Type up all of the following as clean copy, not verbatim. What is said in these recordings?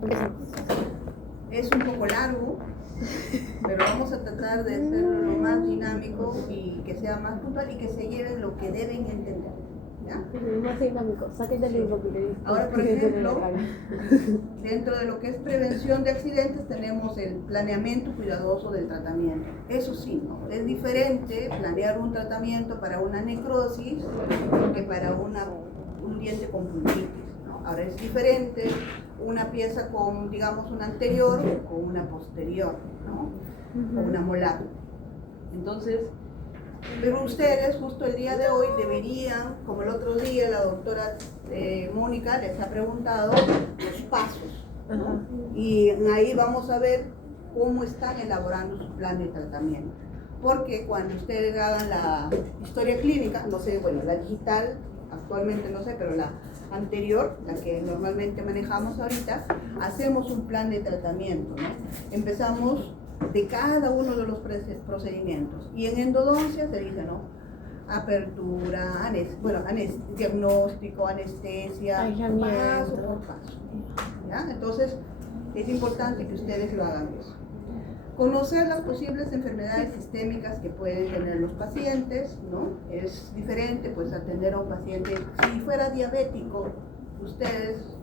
Bueno, es un poco largo, pero vamos a tratar de hacerlo lo más dinámico y que sea más puntual y que se lleven lo que deben entender. ¿Ya? Más dinámico, saquen del libro que le dije. Ahora, por ejemplo, dentro de lo que es prevención de accidentes tenemos el planeamiento cuidadoso del tratamiento. Eso sí, ¿no? Es diferente planear un tratamiento para una necrosis que para un diente con puntitis, ¿no? Ahora es diferente una pieza con, digamos, una anterior con una posterior, ¿no? Con una molar. Entonces, pero ustedes justo el día de hoy deberían, como el otro día la doctora Mónica les ha preguntado los pasos, ¿no? Y ahí vamos a ver cómo están elaborando su plan de tratamiento. Porque cuando ustedes hagan la historia clínica, no sé, bueno, la digital, actualmente no sé, pero la anterior, la que normalmente manejamos ahorita, hacemos un plan de tratamiento, ¿no? Empezamos de cada uno de los procedimientos. Y en endodoncia se dice, ¿no? Apertura, diagnóstico, anestesia, paso por paso. ¿Ya? Entonces, es importante que ustedes lo hagan eso. Conocer las posibles enfermedades sistémicas que pueden tener los pacientes, ¿no? Es diferente, pues, atender a un paciente. Si fuera diabético, ustedes,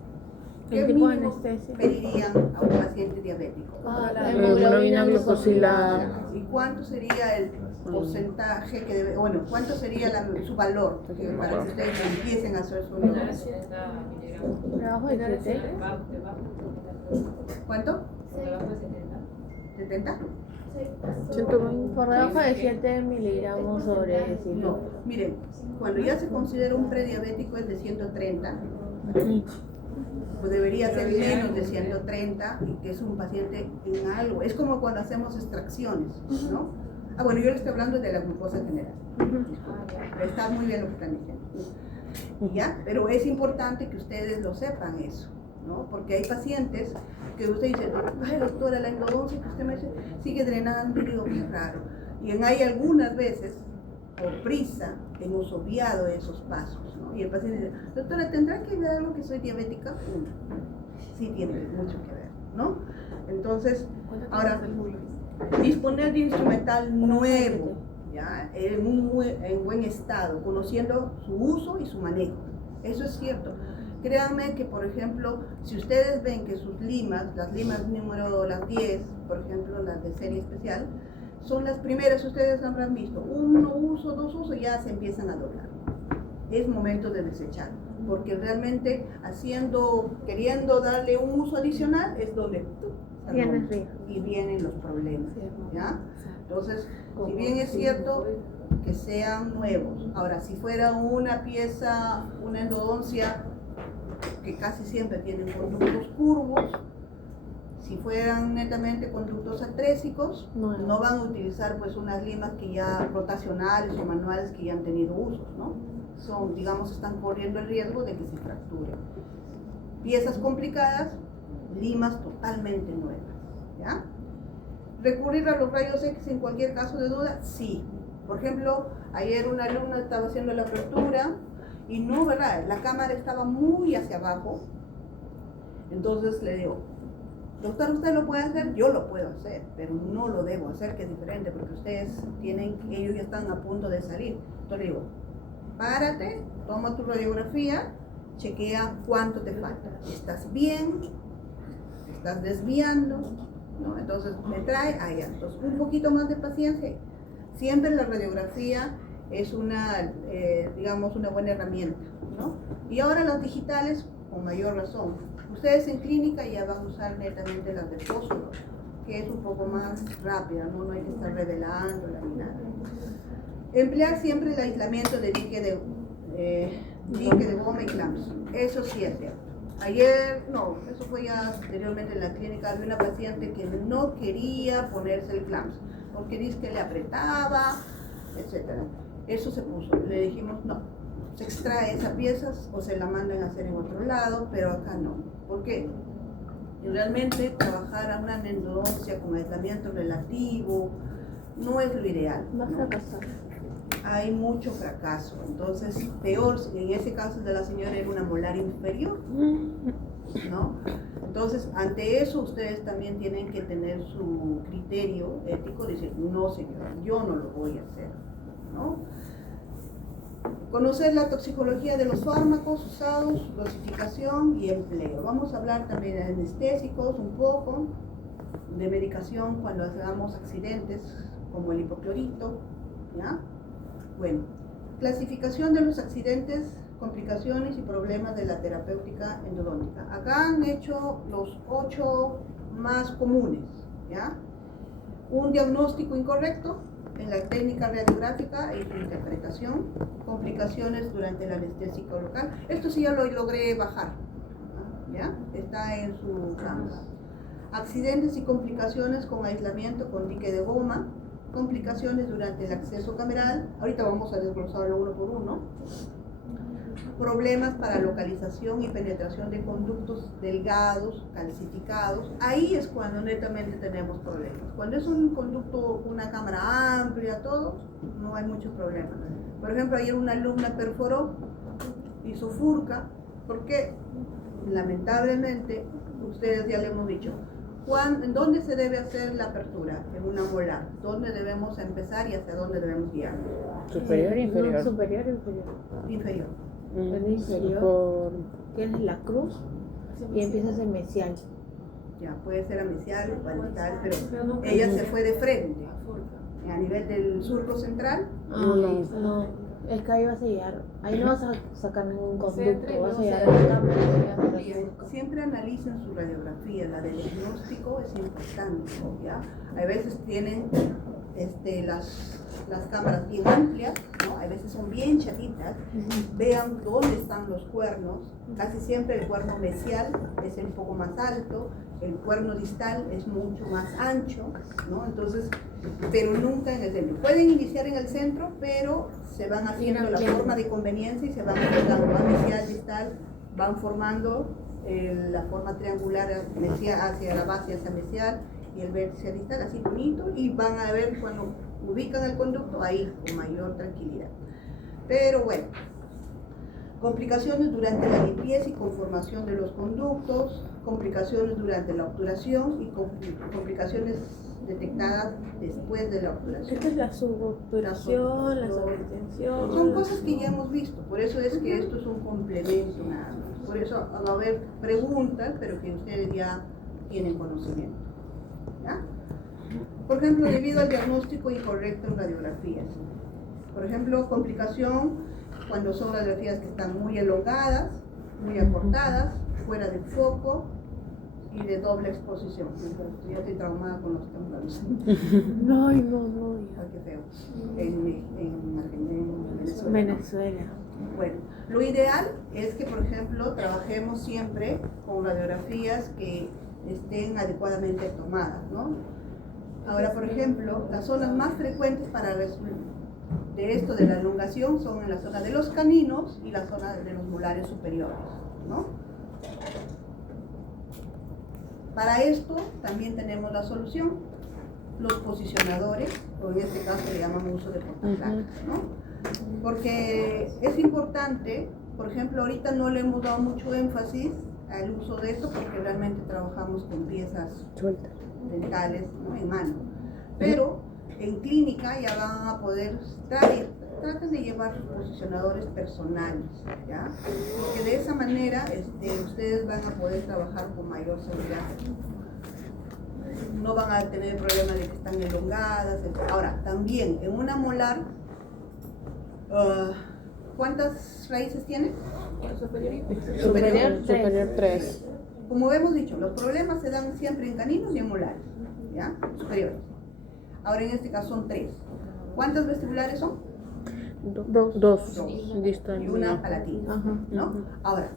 ¿qué tipo de anestesia pedirían a un paciente diabético? La hemoglobina glucosilada. ¿Y cuánto sería el porcentaje que debe, bueno, cuánto sería su valor para que ustedes empiecen a hacer su negocio? ¿Debajo de 7? ¿Cuánto? 70. Por debajo de 7 miligramos sobre 100. No, miren, cuando ya se considera un prediabético es de 130. Pues debería ser menos de 130 y que es un paciente en algo. Es como cuando hacemos extracciones, ¿no? Ah, bueno, yo le estoy hablando de la glucosa general. Está muy bien lo que están diciendo. ¿Ya? Pero es importante que ustedes lo sepan eso, ¿no? Porque hay pacientes que usted dice, ay doctora, la endodoncia que usted me dice sigue drenando, y digo, qué raro. Y hay algunas veces, por prisa, hemos obviado esos pasos, ¿no? Y el paciente dice, doctora, ¿tendrá que ver algo que soy diabética? Sí tiene mucho que ver, ¿no? Entonces, ahora, disponer de instrumental nuevo, ¿ya? En buen estado, conociendo su uso y su manejo. Eso es cierto. Créanme que, por ejemplo, si ustedes ven que sus limas, las limas número las 10, por ejemplo, las de serie especial, son las primeras, ustedes habrán visto, 1 uso, 2 usos, ya se empiezan a doblar. Es momento de desechar, porque realmente queriendo darle un uso adicional es donde y vienen los problemas, ¿ya? Entonces, si bien es cierto que sean nuevos, ahora si fuera una pieza, una endodoncia que casi siempre tienen conductos curvos, si fueran netamente conductos atrésicos, no van a utilizar pues unas limas que ya rotacionales o manuales que ya han tenido usos, ¿no? Son, digamos, están corriendo el riesgo de que se fracturen. Piezas complicadas, limas totalmente nuevas, ¿ya? ¿Recurrir a los rayos X en cualquier caso de duda? Sí. Por ejemplo, ayer una alumna estaba haciendo la apertura y no, ¿verdad? La cámara estaba muy hacia abajo. Entonces le digo, doctor, ¿usted lo puede hacer? Yo lo puedo hacer, pero no lo debo hacer, que es diferente, porque ellos ya están a punto de salir. Entonces le digo, párate, toma tu radiografía, chequea cuánto te falta. ¿Estás bien? ¿Estás desviando? ¿No? Entonces me trae allá. Entonces un poquito más de paciencia. Siempre la radiografía es digamos, una buena herramienta, ¿no? Y ahora las digitales, con mayor razón. Ustedes en clínica ya van a usar netamente las de fósforo, que es un poco más rápida, ¿no? No hay que estar revelando ni nada. Emplear siempre el aislamiento de dique de goma y clamps. Eso sí es cierto. Eso fue ya anteriormente en la clínica, había una paciente que no quería ponerse el clamps, porque dice que le apretaba, etc. Eso se puso. Le dijimos, no, se extrae esa pieza o se la mandan a hacer en otro lado, pero acá no. ¿Por qué? Y realmente trabajar a una endodoncia con aislamiento relativo no es lo ideal, ¿no? hay mucho fracaso. Entonces, peor, en ese caso de la señora era una molar inferior, ¿no? Entonces, ante eso ustedes también tienen que tener su criterio ético, decir, no señor, yo no lo voy a hacer, ¿no? Conocer la toxicología de los fármacos usados, dosificación y empleo. Vamos a hablar también de anestésicos un poco, de medicación cuando hagamos accidentes como el hipoclorito, ¿ya? Bueno, clasificación de los accidentes, complicaciones y problemas de la terapéutica endodóntica. Acá han hecho los 8 más comunes, ¿ya? Un diagnóstico incorrecto en la técnica radiográfica y su interpretación, complicaciones durante la anestésica local. Esto sí ya lo logré bajar, ¿ya? Está en su campo. Accidentes y complicaciones con aislamiento con dique de goma, complicaciones durante el acceso cameral, ahorita vamos a desglosarlo uno por uno, problemas para localización y penetración de conductos delgados, calcificados, ahí es cuando netamente tenemos problemas. Cuando es un conducto, una cámara amplia, todo, no hay muchos problemas. Por ejemplo, ayer una alumna perforó, hizo furca, porque lamentablemente, ustedes ya le hemos dicho, ¿en dónde se debe hacer la apertura? En una molar. ¿Dónde debemos empezar y hacia dónde debemos guiar? ¿Superior o inferior? No, superior o inferior. Inferior. El inferior tienes la cruz y empiezas en mesial. Ya, puede ser amesial o parital, pero ella se fue de frente. A nivel del surco central. No, es que ahí vas a llegar, ahí no vas a sacar ningún conducto, vas a llegar a la cámara. Siempre analicen su radiografía, la del diagnóstico es importante, ¿ya? A veces tienen las cámaras bien amplias, ¿no? A veces son bien chatitas. Vean dónde están los cuernos. Casi siempre el cuerno mesial es un poco más alto, el cuerno distal es mucho más ancho, ¿no? Entonces, pero nunca en el centro. Pueden iniciar en el centro, pero se van haciendo la forma de conveniencia y se van haciendo mesial, distal, van formando la forma triangular hacia la base, hacia mesial, y el vértice distal así bonito, y van a ver cuando ubican el conducto ahí con mayor tranquilidad. Pero bueno, complicaciones durante la limpieza y conformación de los conductos, complicaciones durante la obturación y complicaciones detectadas después de la obturación. Esta es la subobturación, la subextensión. Son cosas que ya hemos visto, por eso es que esto es un complemento nada más. Por eso va a haber preguntas, pero que ustedes ya tienen conocimiento, ¿ya? Por ejemplo, debido al diagnóstico incorrecto en radiografías. Por ejemplo, complicación cuando son radiografías que están muy elongadas, muy acortadas, fuera de foco y de doble exposición. Yo estoy traumada con los temblores. No. Ay, qué feo. En Venezuela. Bueno, lo ideal es que, por ejemplo, trabajemos siempre con radiografías que estén adecuadamente tomadas, ¿no? Ahora, por ejemplo, las zonas más frecuentes para de esto de la elongación son en la zona de los caninos y la zona de los molares superiores, ¿no? Para esto también tenemos la solución, los posicionadores, o en este caso le llaman uso de portaplacas, ¿no? Porque es importante, por ejemplo, ahorita no le hemos dado mucho énfasis al uso de esto porque realmente trabajamos con piezas sueltas dentales, ¿no? En mano, pero en clínica ya van a poder traten de llevar sus posicionadores personales, ¿ya? Porque de esa manera ustedes van a poder trabajar con mayor seguridad. No van a tener problema de que están elongadas. Ahora, también en una molar, ¿cuántas raíces tiene? Superior 3. Como hemos dicho, los problemas se dan siempre en caninos y en molares, ¿ya? Superiores. Ahora en este caso son 3. ¿Cuántas vestibulares son? 2. Y una palatina, ¿no? Ahora,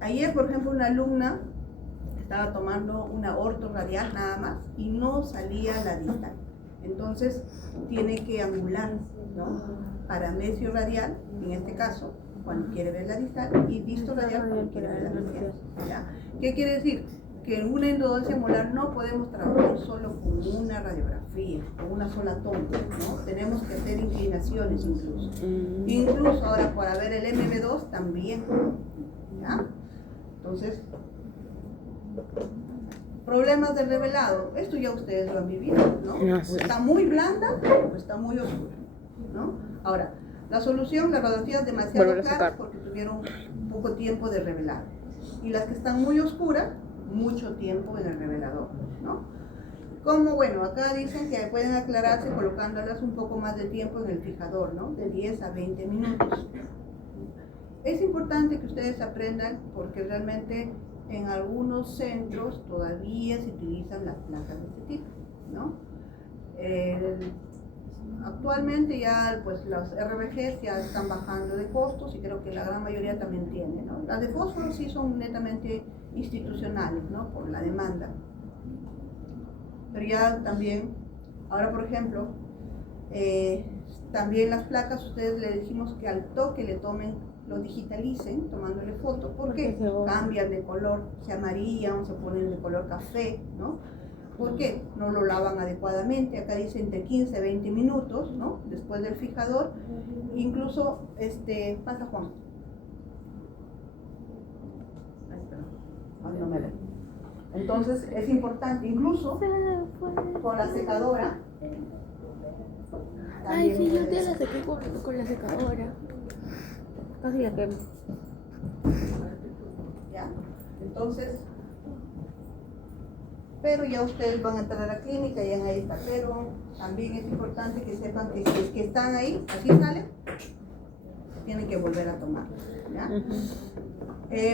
ayer, por ejemplo, una alumna estaba tomando una ortorradial nada más y no salía la distal. Entonces, tiene que angular, ¿no? Para mesio radial, en este caso, cuando quiere ver la distal, y disto radial cuando quiere ver la distal, ¿ya? ¿Qué quiere decir? que en una endodoncia molar no podemos trabajar solo con una radiografía, con una sola toma, ¿no? Tenemos que hacer inclinaciones incluso. Incluso ahora para ver el MB2 también, ¿ya? Entonces, problemas del revelado, esto ya ustedes lo han vivido, ¿no? O está muy blanda o está muy oscura, ¿no? Ahora, la solución, las radiografías demasiado claras porque tuvieron poco tiempo de revelado. Y las que están muy oscuras, mucho tiempo en el revelador, ¿no? Como, bueno, acá dicen que pueden aclararse colocándolas un poco más de tiempo en el fijador, ¿no? De 10 a 20 minutos. Es importante que ustedes aprendan porque realmente en algunos centros todavía se utilizan las placas de este tipo, ¿no? Actualmente ya pues las RBGs ya están bajando de costos y creo que la gran mayoría también tiene, ¿no? Las de fósforo sí son netamente institucionales, ¿no? Por la demanda. Pero ya también, ahora por ejemplo, también las placas ustedes le dijimos que al toque le tomen, lo digitalicen tomándole foto, porque cambian de color, se amarillan o se ponen de color café, ¿no? ¿Por qué? No lo lavan adecuadamente, acá dice entre 15 a 20 minutos, ¿no? Después del fijador, incluso, pasa Juan. Ay, no me ve. Entonces es importante, incluso con la secadora. Ay, sí, yo te la sequé con la secadora. Casi la quemo. ¿Ya? Entonces, pero ya ustedes van a entrar a la clínica, ya ahí está, pero también es importante que sepan que si es que están ahí, así salen, tienen que volver a tomar, ¿ya?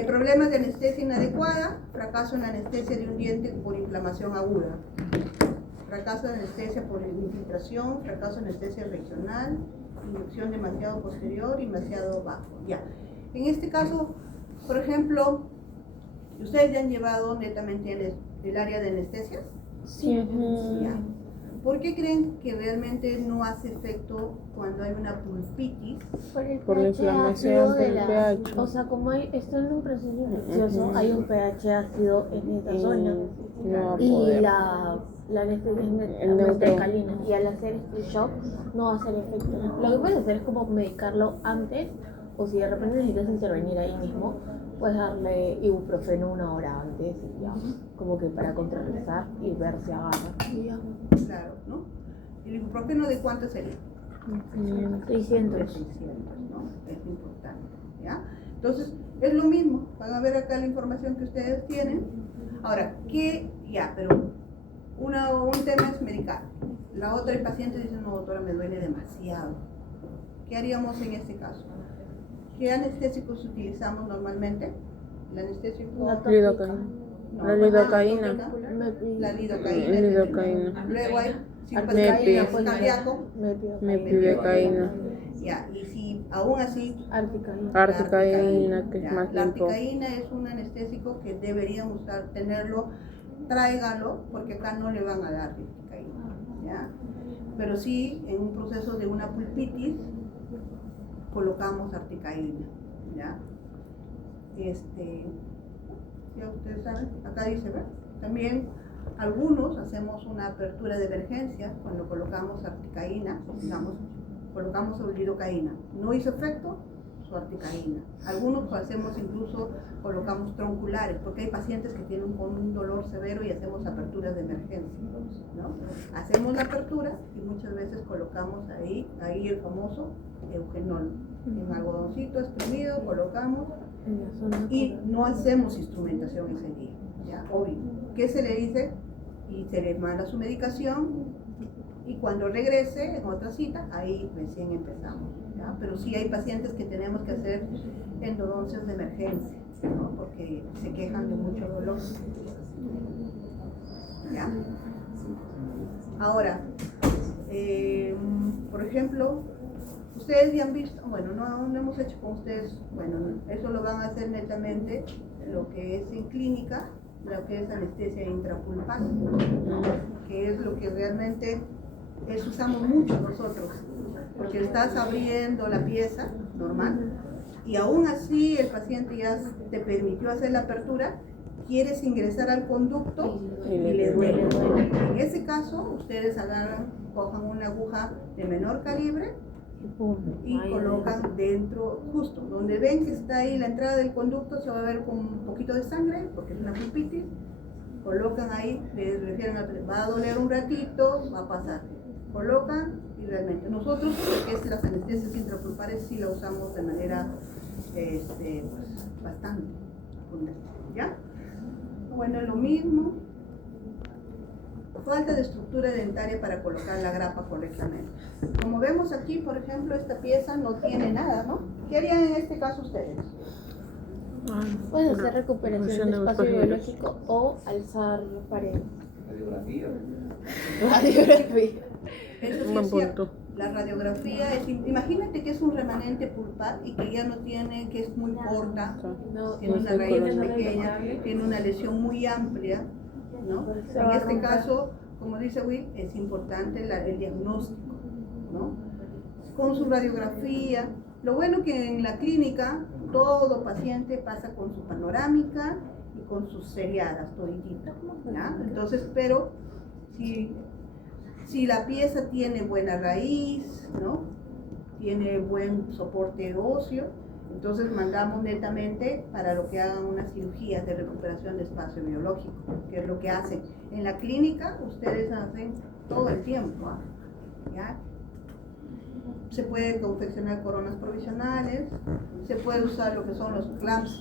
Problemas de anestesia inadecuada, fracaso en la anestesia de un diente por inflamación aguda, fracaso de anestesia por infiltración, fracaso de anestesia regional, inducción demasiado posterior y demasiado bajo, ya. En este caso, por ejemplo, ¿ustedes ya han llevado netamente el área de anestesias? Sí. Ya. ¿Por qué creen que realmente no hace efecto cuando hay una pulpitis? Por la inflamación del pH. O sea, como está en un proceso infeccioso, hay un pH ácido en esta zona. No y la anestesia es netamente alcalina. Y al hacer este shock no va a hacer efecto. Lo que puedes hacer es como medicarlo antes, o si de repente necesitas intervenir ahí mismo, puedes darle ibuprofeno 1 hora antes, ya, como que para contrarrestar y ver si agarra. Claro, ¿no? ¿El ibuprofeno de cuánto sería? 600. De 600, ¿no? Es importante, ¿ya? Entonces, es lo mismo. Van a ver acá la información que ustedes tienen. Ahora, ¿qué? Ya, pero un tema es medicar. La otra, el paciente dice, no, doctora, me duele demasiado. ¿Qué haríamos en este caso? ¿Qué anestésicos utilizamos normalmente? La anestesia La lidocaína. No, La lidocaína. La lidocaína. Luego hay cardíaco, Mepibecaína. ya, y si aún así Articaína, que es más la tiempo. articaína es un anestésico que deberían usar, tenerlo, tráiganlo, porque acá no le van a dar articaína, ¿ya? Pero sí, en un proceso de una pulpitis, colocamos articaína, ¿ya? Ya ustedes saben, acá dice, ¿verdad? También algunos hacemos una apertura de emergencia cuando colocamos articaína, digamos, colocamos lidocaína. No hizo efecto, su articaína. Algunos hacemos incluso, colocamos tronculares, porque hay pacientes que tienen un dolor severo y hacemos aperturas de emergencia, ¿no? Hacemos la apertura y muchas veces colocamos ahí el famoso eugenol, en algodoncito exprimido, colocamos y no hacemos instrumentación ese día, ¿ya? Obvio. ¿Qué se le dice? Y se le manda su medicación y cuando regrese en otra cita, ahí recién empezamos, ¿ya? Pero sí hay pacientes que tenemos que hacer endodoncias de emergencia, ¿no? Porque se quejan de mucho dolor, ¿ya? Ahora, por ejemplo, ustedes ya han visto, bueno, no hemos hecho con ustedes, bueno, eso lo van a hacer netamente lo que es en clínica, lo que es anestesia intrapulpal, que es lo que realmente usamos mucho nosotros, porque estás abriendo la pieza normal y aún así el paciente ya te permitió hacer la apertura quieres ingresar al conducto y le duele. En ese caso, ustedes cojan una aguja de menor calibre y colocan dentro, justo donde ven que está ahí la entrada del conducto, se va a ver con un poquito de sangre, porque es una pulpitis. Colocan ahí, le refieren va a doler un ratito, va a pasar. Colocan y realmente nosotros, que es las anestesias intrapulpares, sí la usamos de manera pues, bastante abundante, ¿ya? Bueno, lo mismo. Falta de estructura dentaria para colocar la grapa correctamente. Como vemos aquí, por ejemplo, esta pieza no tiene nada, ¿no? ¿Qué harían en este caso ustedes? Puedes hacer recuperación de espacio biológico o alzar paredes. Radiografía. Eso sí es cierto. La radiografía es, imagínate que es un remanente pulpar y que ya no tiene, que es muy corta, tiene una raíz pequeña, tiene una lesión muy amplia, ¿no? En este caso, como dice Will, es importante el diagnóstico, ¿no? Con su radiografía. Lo bueno que en la clínica todo paciente pasa con su panorámica y con sus seriadas, todititas, ¿ya? Entonces, pero si la pieza tiene buena raíz, ¿no? Tiene buen soporte óseo, entonces mandamos netamente para lo que hagan unas cirugías de recuperación de espacio biológico, que es lo que hacen. En la clínica ustedes hacen todo el tiempo, ¿ya? Se puede confeccionar coronas provisionales, se puede usar lo que son los clamps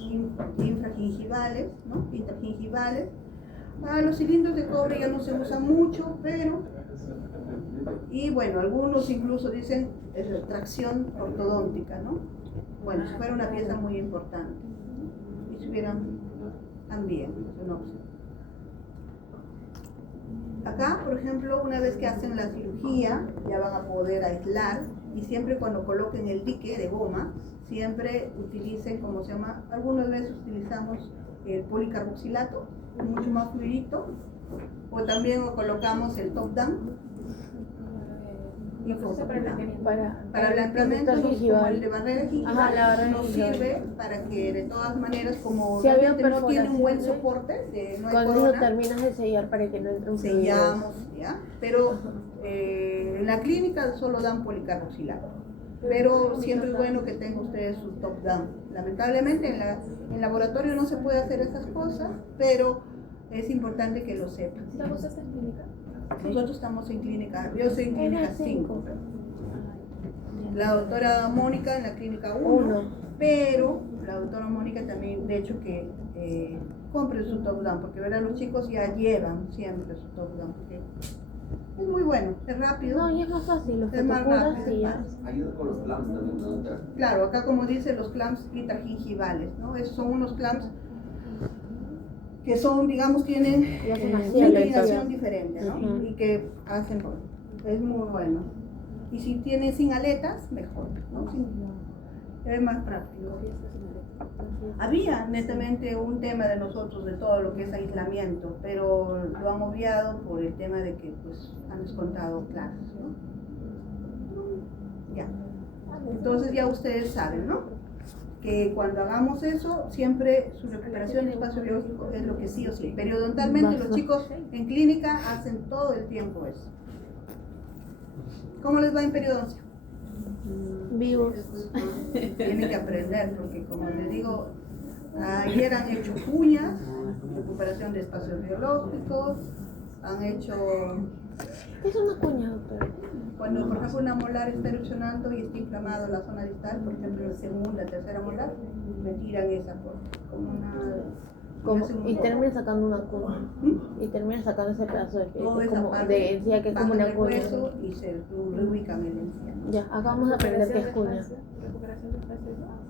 infragingivales, ¿no? Intergingivales. Los cilindros de cobre ya no se usan mucho, pero... Y bueno, algunos incluso dicen tracción ortodóntica, ¿no? Bueno, si fuera una pieza muy importante. Y si hubieran también, es una opción. Acá, por ejemplo, una vez que hacen la cirugía, ya van a poder aislar, y siempre cuando coloquen el dique de goma, siempre utilicen, como se llama, algunas veces utilizamos el policarboxilato, mucho más fluidito, o también colocamos el top down, para blanqueamientos como el de barrera gingival nos sirve para que de todas maneras, como si realmente no tiene un buen soporte, no hay cuando corona, terminas de sellar para que no entre un fluido, sellamos, ¿ya? Pero en la clínica solo dan policarboxilato, pero siempre es bueno que tengan ustedes su top down. Lamentablemente en laboratorio no se puede hacer esas cosas, pero es importante que lo sepan. ¿Estamos en clínica? Nosotros estamos en clínica, yo soy en clínica 5. La doctora Mónica en la clínica 1, pero la doctora Mónica también, de hecho, que compre su top down, porque verán, los chicos ya llevan siempre su top down, porque es muy bueno, es rápido. No, y es más fácil, es más rápido. Ayuda con los clamps también, ¿no? Claro, acá como dice, los clamps intergingivales, ¿no? Esos son unos clamps que son, digamos, tienen una inclinación diferente, ¿no? Y que hacen, es muy bueno. Y si tienen sin aletas, mejor, ¿no? Es más práctico. Había netamente un tema de nosotros de todo lo que es aislamiento, pero lo han obviado por el tema de que pues han descontado clases, ¿no? Ya. Entonces ya ustedes saben, ¿no? Que cuando hagamos eso, siempre su recuperación de espacio biológico es lo que sí o sí. Periodontalmente los chicos en clínica hacen todo el tiempo eso. ¿Cómo les va en periodoncia? Vivos. Tienen que aprender, porque como les digo, ayer han hecho cuñas, recuperación de espacios biológicos, han hecho... ¿Qué es una cuña, doctora? Cuando, por ejemplo, una molar está erupcionando y está inflamado la zona distal, por ejemplo, la segunda, tercera molar, me tiran esa como una... y termina sacando una cuña. Y termina sacando ese pedazo de piel, toda esa como parte de encía, que es como una cuña. Y se reubica en el encía. Ya, acabamos de aprender que es cuña.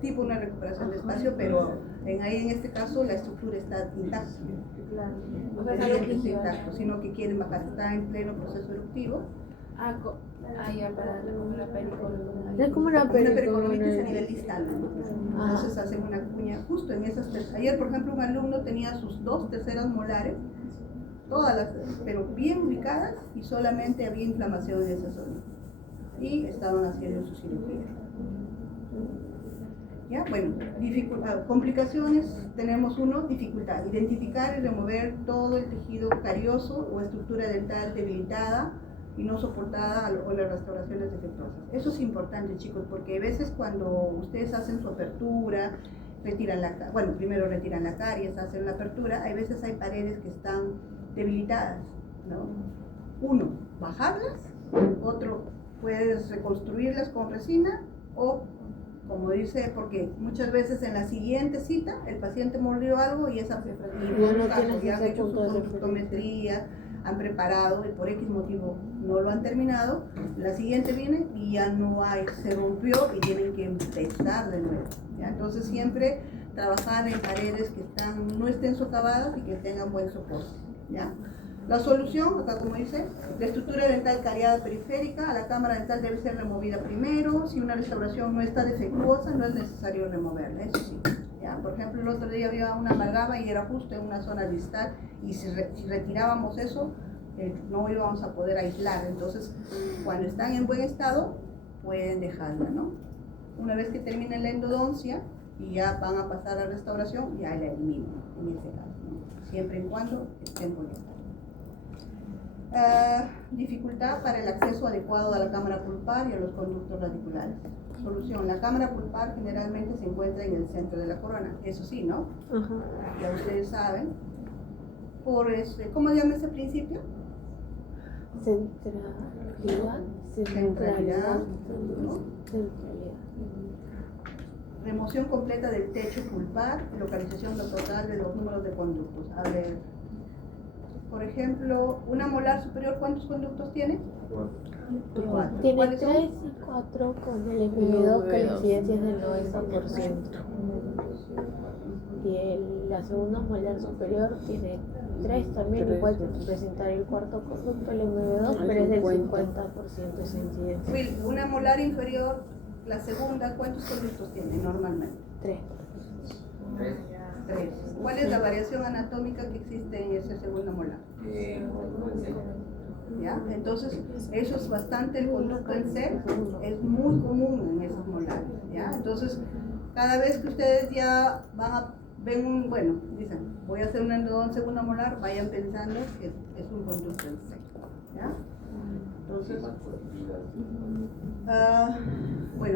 Tipo una recuperación de espacio, pero ahí en este caso la estructura está intacta. Claro. No es intacto, sino que quieren bajar, está en pleno proceso eruptivo. Ya, para la pericolonitis. Es como una pericolonitis a nivel distal, ¿no? Entonces hacen una cuña justo en esas terceras. Ayer, por ejemplo, un alumno tenía sus 2 terceras molares, todas las, pero bien ubicadas, y solamente había inflamación en esa zona. Y estaban haciendo su cirugía. ¿Ya? Bueno, complicaciones, tenemos uno, dificultad, identificar y remover todo el tejido carioso o estructura dental debilitada y no soportada o las restauraciones defectuosas. Eso es importante, chicos, porque a veces cuando ustedes hacen su apertura, primero retiran la caries, hacen la apertura, hay veces hay paredes que están debilitadas, ¿no? Uno, bajarlas, otro, puedes reconstruirlas con resina o, como dice, porque muchas veces en la siguiente cita el paciente mordió algo y esa ya han hecho su conductometría, han preparado y por X motivo no lo han terminado, la siguiente viene y ya no hay, se rompió y tienen que empezar de nuevo, ¿ya? Entonces siempre trabajar en paredes que no estén socavadas y que tengan buen soporte, ¿ya? La solución, acá como dice, la estructura dental cariada periférica, la cámara dental debe ser removida primero. Si una restauración no está defectuosa, no es necesario removerla, eso sí. ¿Ya? Por ejemplo, el otro día había una amalgama y era justo en una zona distal y si retirábamos eso, no íbamos a poder aislar. Entonces, cuando están en buen estado, pueden dejarla, ¿no? Una vez que terminen la endodoncia y ya van a pasar a restauración, ya la eliminan en ese caso, ¿no? Siempre y cuando estén buen estado. Dificultad para el acceso adecuado a la cámara pulpar y a los conductos radiculares. Solución: la cámara pulpar generalmente se encuentra en el centro de la corona, eso sí, ¿no? Ya ustedes saben. ¿Cómo se llama ese principio? Centralidad, ¿no? Remoción completa del techo pulpar, localización total de los números de conductos. A ver, por ejemplo, una molar superior, ¿cuántos conductos tiene? 4. Tiene 3 y 4 con el M2 que la incidencia es del 90%. Y la segunda molar superior tiene 3 también, y puede presentar el cuarto conducto, el M2, pero es del 50% esa incidencia. Will, una molar inferior, la segunda, ¿cuántos conductos tiene normalmente? 3. 3. ¿Cuál es la variación anatómica que existe en esa segunda molar? ¿Ya? Entonces, eso es bastante, el conducto en C es muy común en esas molares, ¿ya? Entonces, cada vez que ustedes ya ven dicen, voy a hacer una endodoncia segunda molar, vayan pensando que es un conducto en C, ¿ya? Entonces,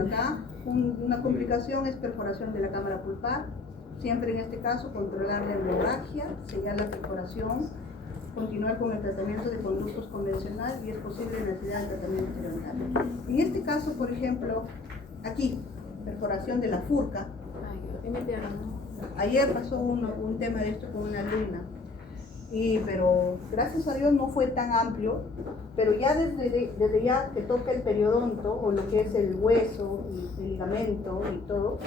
acá una complicación es perforación de la cámara pulpar. Siempre en este caso controlar la hemorragia, sellar la perforación, continuar con el tratamiento de conductos convencional y es posible necesidad de tratamiento periodontal. En este caso, por ejemplo, aquí, perforación de la furca. Ayer pasó un tema de esto con una alumna, pero gracias a Dios no fue tan amplio, pero ya desde ya que toca el periodonto o lo que es el hueso, el ligamento y todo,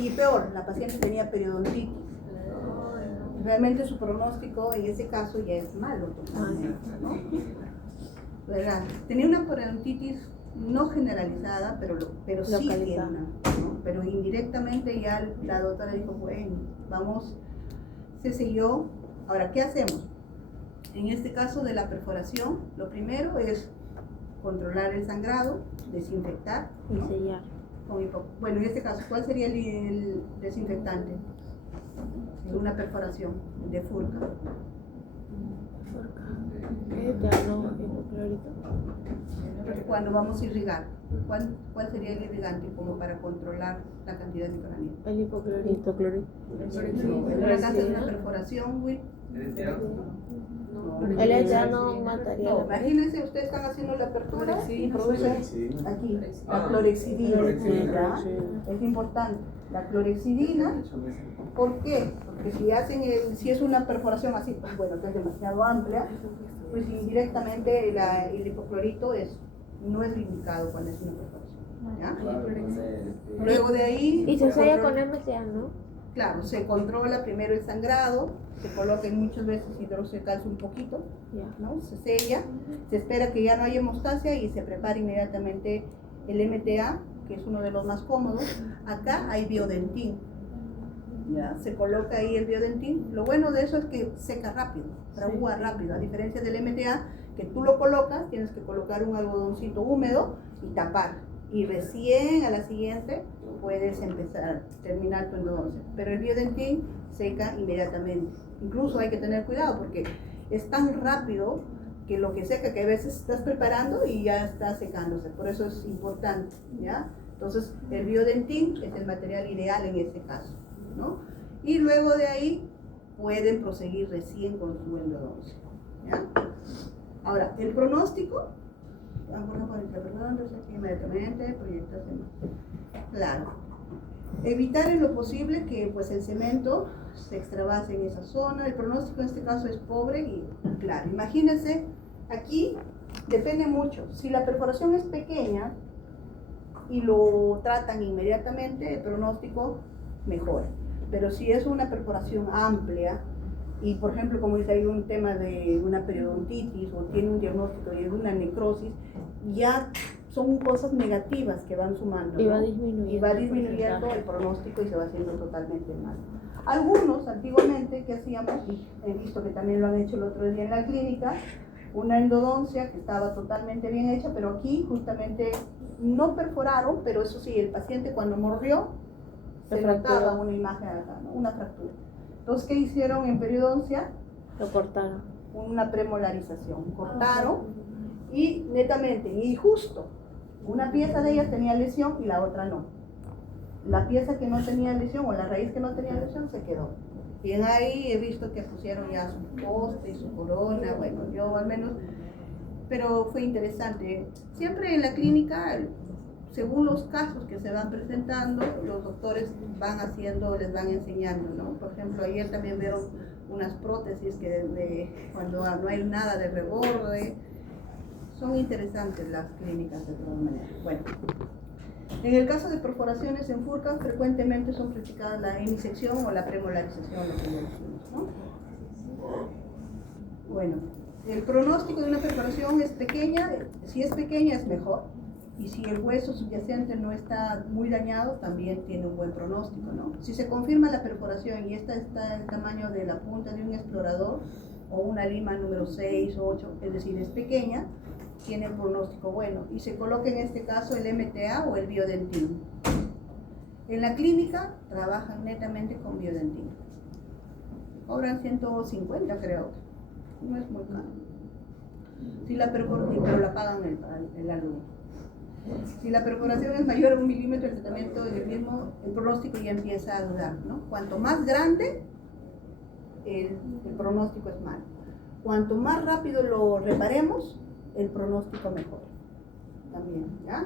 y peor, la paciente tenía periodontitis. Realmente su pronóstico en ese caso ya es malo totalmente, ¿no? ¿Verdad? Tenía una periodontitis no generalizada, pero sí tiene una, ¿no? Pero indirectamente ya la doctora dijo, bueno, se selló. Ahora, ¿qué hacemos? En este caso de la perforación, lo primero es controlar el sangrado, desinfectar, ¿no? Y sellar. Bueno, en este caso, ¿cuál sería el desinfectante? Una perforación de furca. Cuando vamos a irrigar, ¿cuál sería el irrigante como para controlar la cantidad de microorganismos? El hipoclorito. En una casa de una perforación, Will. El eterno mataría. No, imagínense, ustedes están haciendo la apertura y producen aquí la clorexidina. Es importante. La clorexidina, ¿por qué? Porque si es una perforación así, que es demasiado amplia, pues indirectamente el hipoclorito no es indicado cuando es una perforación, ¿ya? Luego de ahí... Y se sella con MTA, ¿no? Claro, se controla primero el sangrado, se coloca muchas veces hidrosecalcio un poquito, ¿no? Se sella, se espera que ya no haya hemostasia y se prepara inmediatamente el MTA, que es uno de los más cómodos. Acá hay biodentín, ¿ya? Se coloca ahí el biodentín. Lo bueno de eso es que seca rápido, fragua rápido, a diferencia del MTA, que tú lo colocas, tienes que colocar un algodoncito húmedo y tapar, y recién a la siguiente puedes empezar, terminar tu endodoncia. Pero el Biodentin seca inmediatamente. Incluso hay que tener cuidado porque es tan rápido que lo que seca, que a veces estás preparando y ya está secándose. Por eso es importante, ¿ya? Entonces, el Biodentin es el material ideal en este caso, ¿no? Y luego de ahí pueden proseguir recién con su endodoncia, ¿ya? Ahora, el pronóstico, inmediatamente, proyectación. Claro. Evitar en lo posible que pues, el cemento se extravase en esa zona. El pronóstico en este caso es pobre y claro. Imagínense, aquí depende mucho. Si la perforación es pequeña y lo tratan inmediatamente, el pronóstico mejora. Pero si es una perforación amplia y, por ejemplo, como dice, hay un tema de una periodontitis o tiene un diagnóstico de una necrosis, ya son cosas negativas que van sumando, y ¿no? va disminuyendo el pronóstico y se va haciendo totalmente mal. Algunos, antiguamente, que hacíamos, y he visto que también lo han hecho el otro día en la clínica, una endodoncia que estaba totalmente bien hecha, pero aquí justamente no perforaron, pero eso sí, el paciente cuando mordió, se notaba una imagen acá, ¿no? Una fractura. Entonces, ¿qué hicieron en periodoncia? Lo cortaron. Una premolarización. Cortaron y netamente, y justo, una pieza de ellas tenía lesión y la otra no. La pieza que no tenía lesión o la raíz que no tenía lesión se quedó. Bien, ahí he visto que pusieron ya su poste y su corona, bueno, yo al menos, pero fue interesante. Siempre en la clínica, según los casos que se van presentando, los doctores van haciendo, les van enseñando, ¿no? Por ejemplo, ayer también vieron unas prótesis que cuando no hay nada de reborde. Son interesantes las clínicas de todas maneras. Bueno, en el caso de perforaciones en Furcan, frecuentemente son practicadas la hemisección o la premolarización, lo que ya decimos, ¿no? Bueno, el pronóstico de una perforación es pequeña, si es pequeña es mejor, y si el hueso subyacente no está muy dañado, también tiene un buen pronóstico, ¿no? Si se confirma la perforación y esta está el tamaño de la punta de un explorador, o una lima número 6 o 8, es decir, es pequeña, tiene pronóstico bueno, y se coloca en este caso el MTA o el Biodentin. En la clínica trabajan netamente con Biodentin. Cobran 150, creo, no es muy caro. Si la perforación, pero la pagan el alumno. Si la perforación es mayor a 1 milímetro, el tratamiento es el mismo, el pronóstico ya empieza a dudar, ¿no? Cuanto más grande, el pronóstico es malo. Cuanto más rápido lo reparemos, el pronóstico mejora también, ¿ya?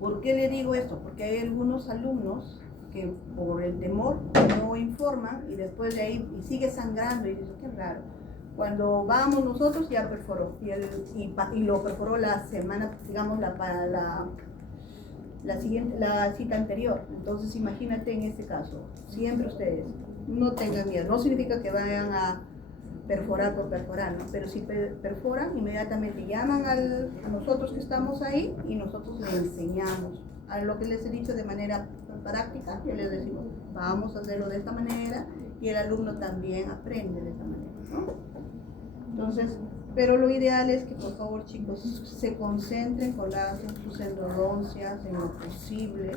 ¿Por qué le digo esto? Porque hay algunos alumnos que por el temor no informan y después de ahí y sigue sangrando y dice, qué raro. Cuando vamos nosotros ya perforó y lo perforó la semana, digamos, la cita anterior. Entonces imagínate en este caso, siempre ustedes no tengan miedo, no significa que vayan a perforar por perforar, ¿no? Pero si perforan, inmediatamente llaman a nosotros que estamos ahí y nosotros les enseñamos. A lo que les he dicho de manera práctica, yo les decimos, vamos a hacerlo de esta manera y el alumno también aprende de esta manera, ¿no? Entonces, pero lo ideal es que por favor chicos se concentren con sus endodoncias en lo posible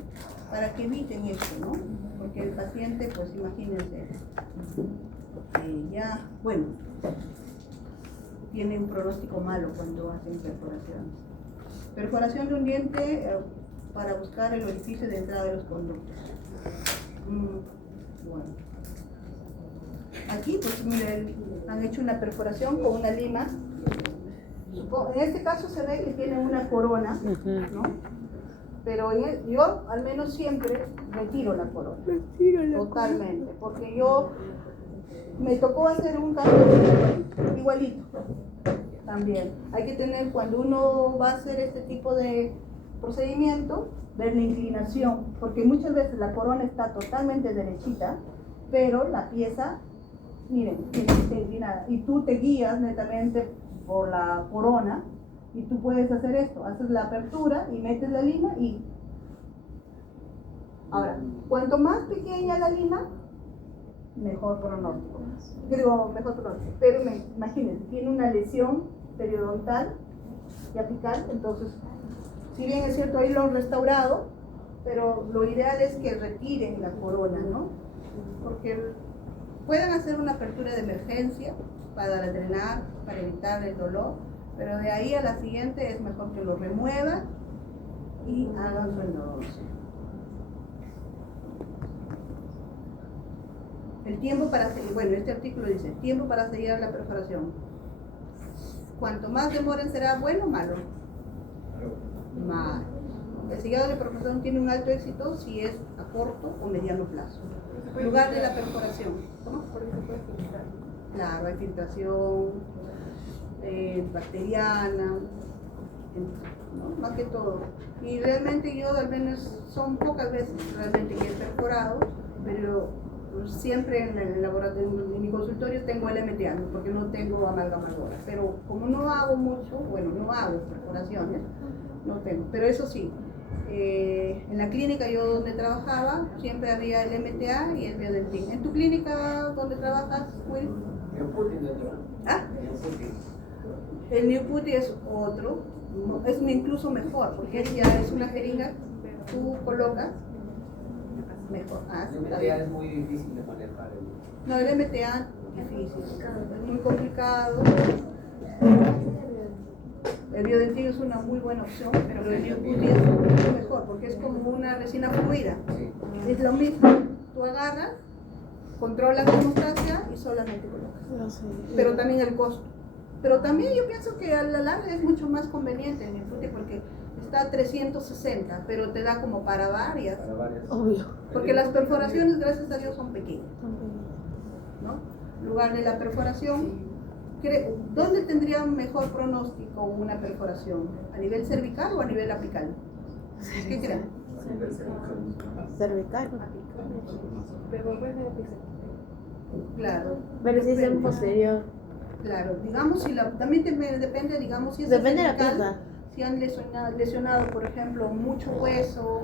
para que eviten esto, ¿no? Porque el paciente, pues imagínense, ya, bueno, tiene un pronóstico malo cuando hacen perforaciones. Perforación de un diente para buscar el orificio de entrada de los conductos. Bueno. Aquí, pues miren, han hecho una perforación con una lima. En este caso se ve que tiene una corona, ¿no? Pero yo al menos siempre retiro la corona. Totalmente, porque yo me tocó hacer un caso igualito también. Hay que tener, cuando uno va a hacer este tipo de procedimiento, ver la inclinación, porque muchas veces la corona está totalmente derechita, pero la pieza, miren, está inclinada, y tú te guías netamente por la corona, y tú puedes hacer esto, haces la apertura y metes la lima y... Ahora, cuanto más pequeña la lima, mejor pronóstico. Digo, mejor pronóstico. Pero imagínense, tiene una lesión periodontal y apical, entonces Si bien es cierto, ahí lo han restaurado, pero lo ideal es que retiren la corona, ¿no? Porque pueden hacer una apertura de emergencia para drenar, para evitar el dolor, pero de ahí a la siguiente es mejor que lo remuevan y hagan su endodoncia. El tiempo para sellar, bueno, este artículo dice, tiempo para sellar la perforación. Cuanto más demoren será bueno o malo. Malo. El sellado de perforación tiene un alto éxito si es a corto o mediano plazo. Lugar de la perforación. ¿Cómo? Claro, hay filtración bacteriana, ¿no? Más que todo. Y realmente yo, al menos, son pocas veces realmente que he perforado, pero siempre en el laboratorio, en mi consultorio tengo el MTA, porque no tengo amalgamadora. Pero como no hago mucho, bueno, no hago perforaciones, no tengo. Pero eso sí, en la clínica yo donde trabajaba, siempre había el MTA y el biodentín. ¿En tu clínica donde trabajas, Will? ¿Ah? El New Putty es otro, es incluso mejor, porque ya es una jeringa, tú colocas mejor. El MTA es muy difícil de manejar. No, el MTA es difícil, es muy complicado. El biodentín es una muy buena opción, pero el New Putty es mucho mejor, porque es como una resina fluida. Es lo mismo, tú agarras, controlas la hemostasia y solamente colocas. Pero también el costo. Pero también yo pienso que a la larga es mucho más conveniente el New Putty, porque está a 360, pero te da como para varias. Obvio. Porque las perforaciones, gracias a Dios, son pequeñas, ¿no? En lugar de la perforación, ¿dónde tendría mejor pronóstico una perforación? ¿A nivel cervical o a nivel apical? ¿Qué creen? Cervical. Claro. Pero si es en posterior. Claro, digamos, si también depende, digamos, si es Depende de la cervical, pieza. si han lesionado, por ejemplo, mucho hueso,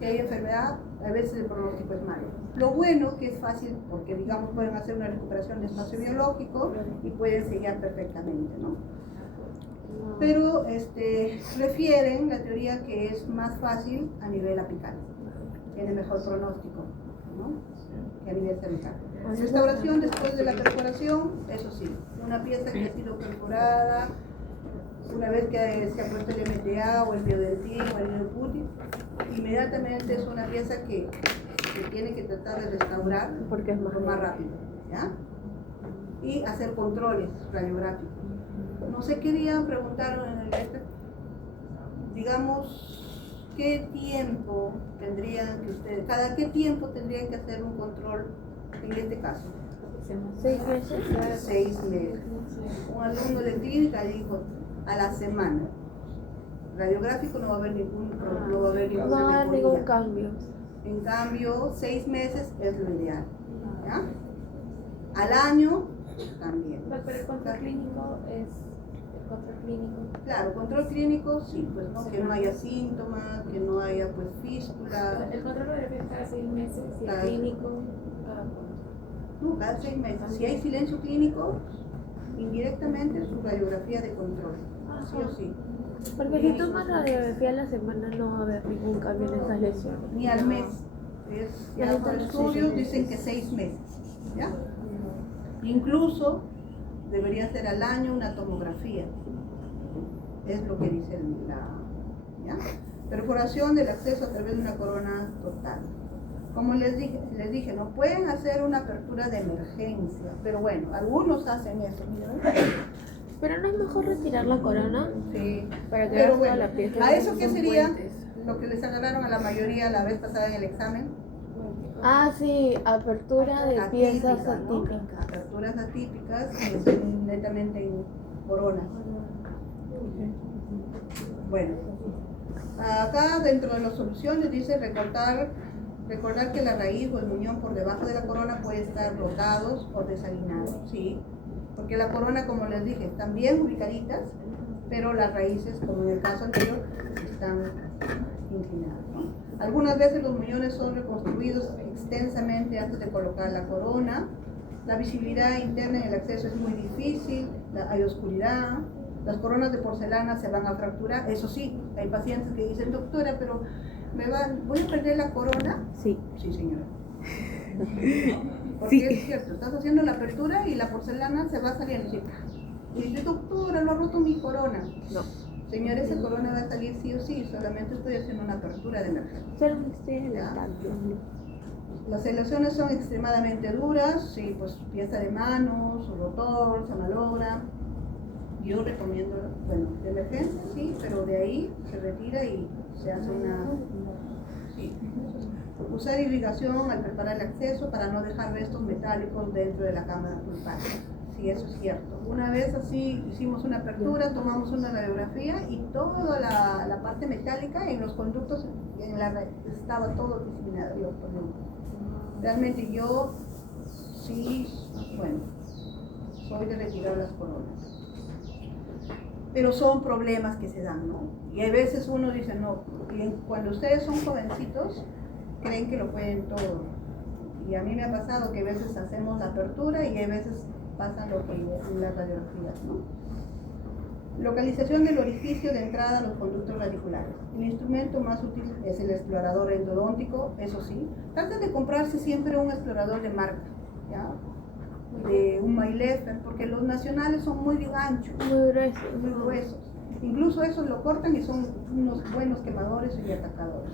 si hay enfermedad, a veces el pronóstico es malo. Lo bueno que es fácil, porque digamos pueden hacer una recuperación de espacio biológico y pueden sellar perfectamente, ¿no? Pero refieren la teoría que es más fácil a nivel apical, tiene mejor pronóstico, ¿no? Que a nivel cervical. Restauración después de la perforación, eso sí, una pieza que ha sido perforada, una vez que se ha puesto el MTA o el biodentín o el New Putty, inmediatamente es una pieza que tiene que tratar de restaurar porque es más rápido, ¿ya? Y hacer controles radiográficos. No sé qué día preguntaron en el digamos, ¿qué tiempo tendrían que ustedes, cada qué tiempo tendrían que hacer un control en este caso? 6 meses. 6 meses. Un alumno de clínica dijo a la semana. Radiográfico no va a haber ningún cambio. En cambio, 6 meses es lo ideal, ¿ya? Al año también. Pero el control clínico es el control clínico. Claro, control clínico sí, pues no, que no haya síntomas, que no haya pues fístula. El control lo debe cada 6 meses y el Cada- clínico cada 4. No, cada 6 meses. Si hay silencio clínico, indirectamente su radiografía de control, sí o sí. Porque si tomas radiografía a la semana no va a haber ningún cambio en esas lesiones. Ni al mes. Ya los estudios dicen que 6 meses, ¿ya? Incluso debería ser al año una tomografía. Es lo que dice ¿ya? Perforación del acceso a través de una corona total. Como les dije, no pueden hacer una apertura de emergencia, pero bueno, algunos hacen eso, miren. Pero no es mejor retirar la corona Sí, para que pero veas bueno, toda la pieza. ¿a eso qué Son sería? puentes. Lo que les agarraron a la mayoría la vez pasada en el examen. Ah, sí, apertura de piezas Atípica, ¿no? atípicas. Aperturas atípicas que son netamente en coronas. Bueno, acá dentro de las soluciones dice recordar que la raíz o el muñón por debajo de la corona puede estar rotados o desalinados, ¿sí? Porque la corona, como les dije, están bien ubicaditas, pero las raíces, como en el caso anterior, están inclinadas, ¿no? Algunas veces los muñones son reconstruidos extensamente antes de colocar la corona. La visibilidad interna en el acceso es muy difícil, hay oscuridad. Las coronas de porcelana se van a fracturar. Eso sí, hay pacientes que dicen, doctora, pero ¿voy a perder la corona? Sí. Sí, señora. Porque es cierto, estás haciendo la apertura y la porcelana se va saliendo así. Y dice, doctora, lo ha roto mi corona. No. Señor, esa corona va a salir sí o sí, solamente estoy haciendo una apertura de emergencia. Solo estoy en el cambio. Las lesiones son extremadamente duras, sí, pues pieza de manos, rotor, se malogra. Yo recomiendo, bueno, de emergencia sí, pero de ahí se retira y se hace una... Sí. Usar irrigación al preparar el acceso para no dejar restos metálicos dentro de la cámara pulpar. Sí, eso es cierto. Una vez así hicimos una apertura, tomamos una radiografía y toda la parte metálica en los conductos estaba todo diseminado. Realmente yo sí, bueno, soy de retirar las coronas. Pero son problemas que se dan, ¿no? Y hay veces uno dice, no, cuando ustedes son jovencitos, creen que lo pueden todo. Y a mí me ha pasado que a veces hacemos la apertura y a veces pasa lo que en las radiografías, ¿no? Localización del orificio de entrada a los conductos radiculares. El instrumento más útil es el explorador endodóntico, eso sí. Traten de comprarse siempre un explorador de marca, ¿ya? De un Maylefer, porque los nacionales son muy anchos, muy gruesos. Incluso esos lo cortan y son unos buenos quemadores y atacadores.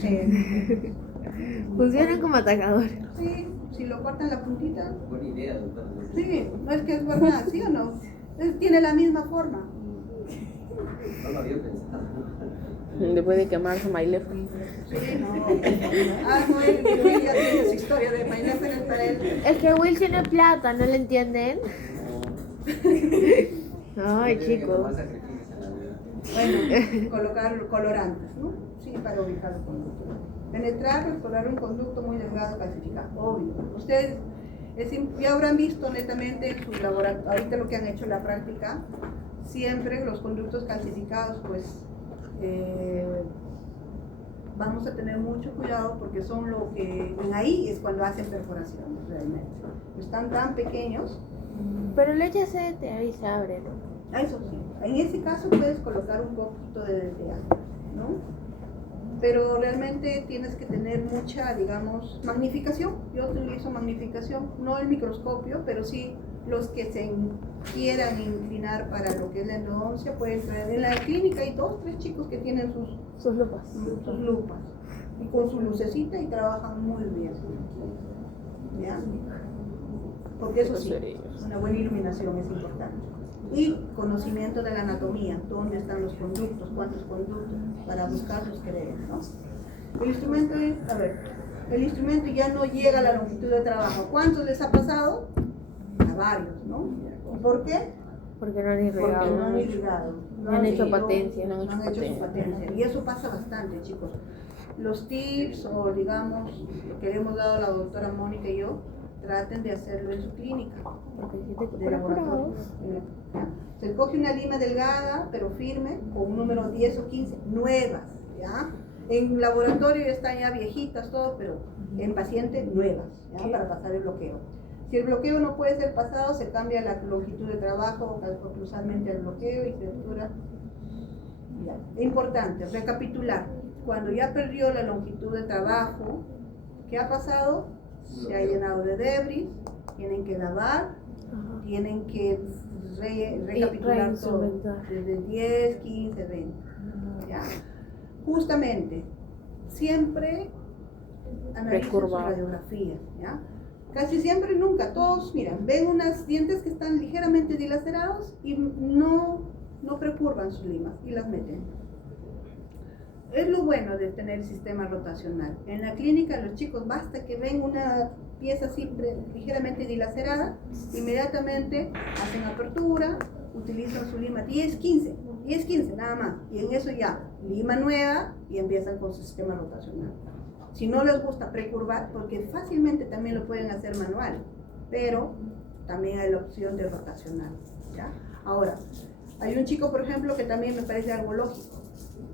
Sí. Funcionan como atacadores. Sí, si lo cortan la puntita. Buena idea, doctora. Sí, no es que es verdad, ¿sí o no? Tiene la misma forma. No lo había pensado. Después de quemarse Maylefer. Sí, no. Ah, no, él ya tiene su historia de Maylefer para él. Es que Will tiene plata, ¿no lo entienden? Ay, chicos. Más sacrificios en la vida. Bueno, colocar colorantes, ¿no? Sí, para ubicar el conducto. Penetrar, explorar un conducto muy delgado, calcificado, obvio. Ustedes ya habrán visto netamente en sus laboratorios, ahorita lo que han hecho en la práctica, siempre los conductos calcificados, pues vamos a tener mucho cuidado porque son lo que, ahí es cuando hacen perforaciones realmente. Están tan pequeños. Pero le echas CDTA y se abre, ¿no? Eso sí, en ese caso puedes colocar un poquito de DTA, ¿no? Pero realmente tienes que tener mucha, digamos, magnificación. Yo utilizo magnificación, no el microscopio, pero sí los que se quieran inclinar para lo que es la endodoncia pueden traer. En la clínica hay 2 o 3 chicos que tienen Sus lupas. sus lupas y con su lucecita y trabajan muy bien. ¿Ya? Porque eso sí, una buena iluminación es importante. Y conocimiento de la anatomía, dónde están los conductos, cuántos conductos, para buscar sus crees, ¿no? El instrumento es, a ver, el instrumento ya no llega a la longitud de trabajo. ¿Cuántos les ha pasado? A varios, ¿no? ¿Por qué? Porque no han irrigado. Porque no han irrigado. No han hecho patencia. No han hecho su patencia. Y eso pasa bastante, chicos. Los tips, o digamos, lo que le hemos dado a la doctora Mónica y yo, traten de hacerlo en su clínica de laboratorio. Se coge una lima delgada pero firme con un número 10 o 15 nuevas, ¿ya? En laboratorio están ya viejitas todo, pero en paciente nuevas, ¿ya? Para pasar el bloqueo. Si el bloqueo no puede ser pasado, se cambia la longitud de trabajo conclusivamente al bloqueo y se dura. Es importante recapitular. Cuando ya perdió la longitud de trabajo, ¿qué ha pasado? Se ha llenado de debris, tienen que lavar, tienen que recapitular todo, desde 10, 15, 20. ¿Ya? Justamente, siempre analicen su radiografía, ¿ya? Casi siempre, nunca, todos, miran, ven unos dientes que están ligeramente dilacerados y no precurvan sus limas y las meten. Es lo bueno de tener el sistema rotacional. En la clínica los chicos basta que ven una pieza así ligeramente dilacerada, inmediatamente hacen apertura, utilizan su lima 10-15 nada más, y en eso ya, lima nueva y empiezan con su sistema rotacional. Si no les gusta precurvar, porque fácilmente también lo pueden hacer manual, pero también hay la opción de rotacional, ¿ya? Ahora, hay un chico, por ejemplo, que también me parece algo lógico.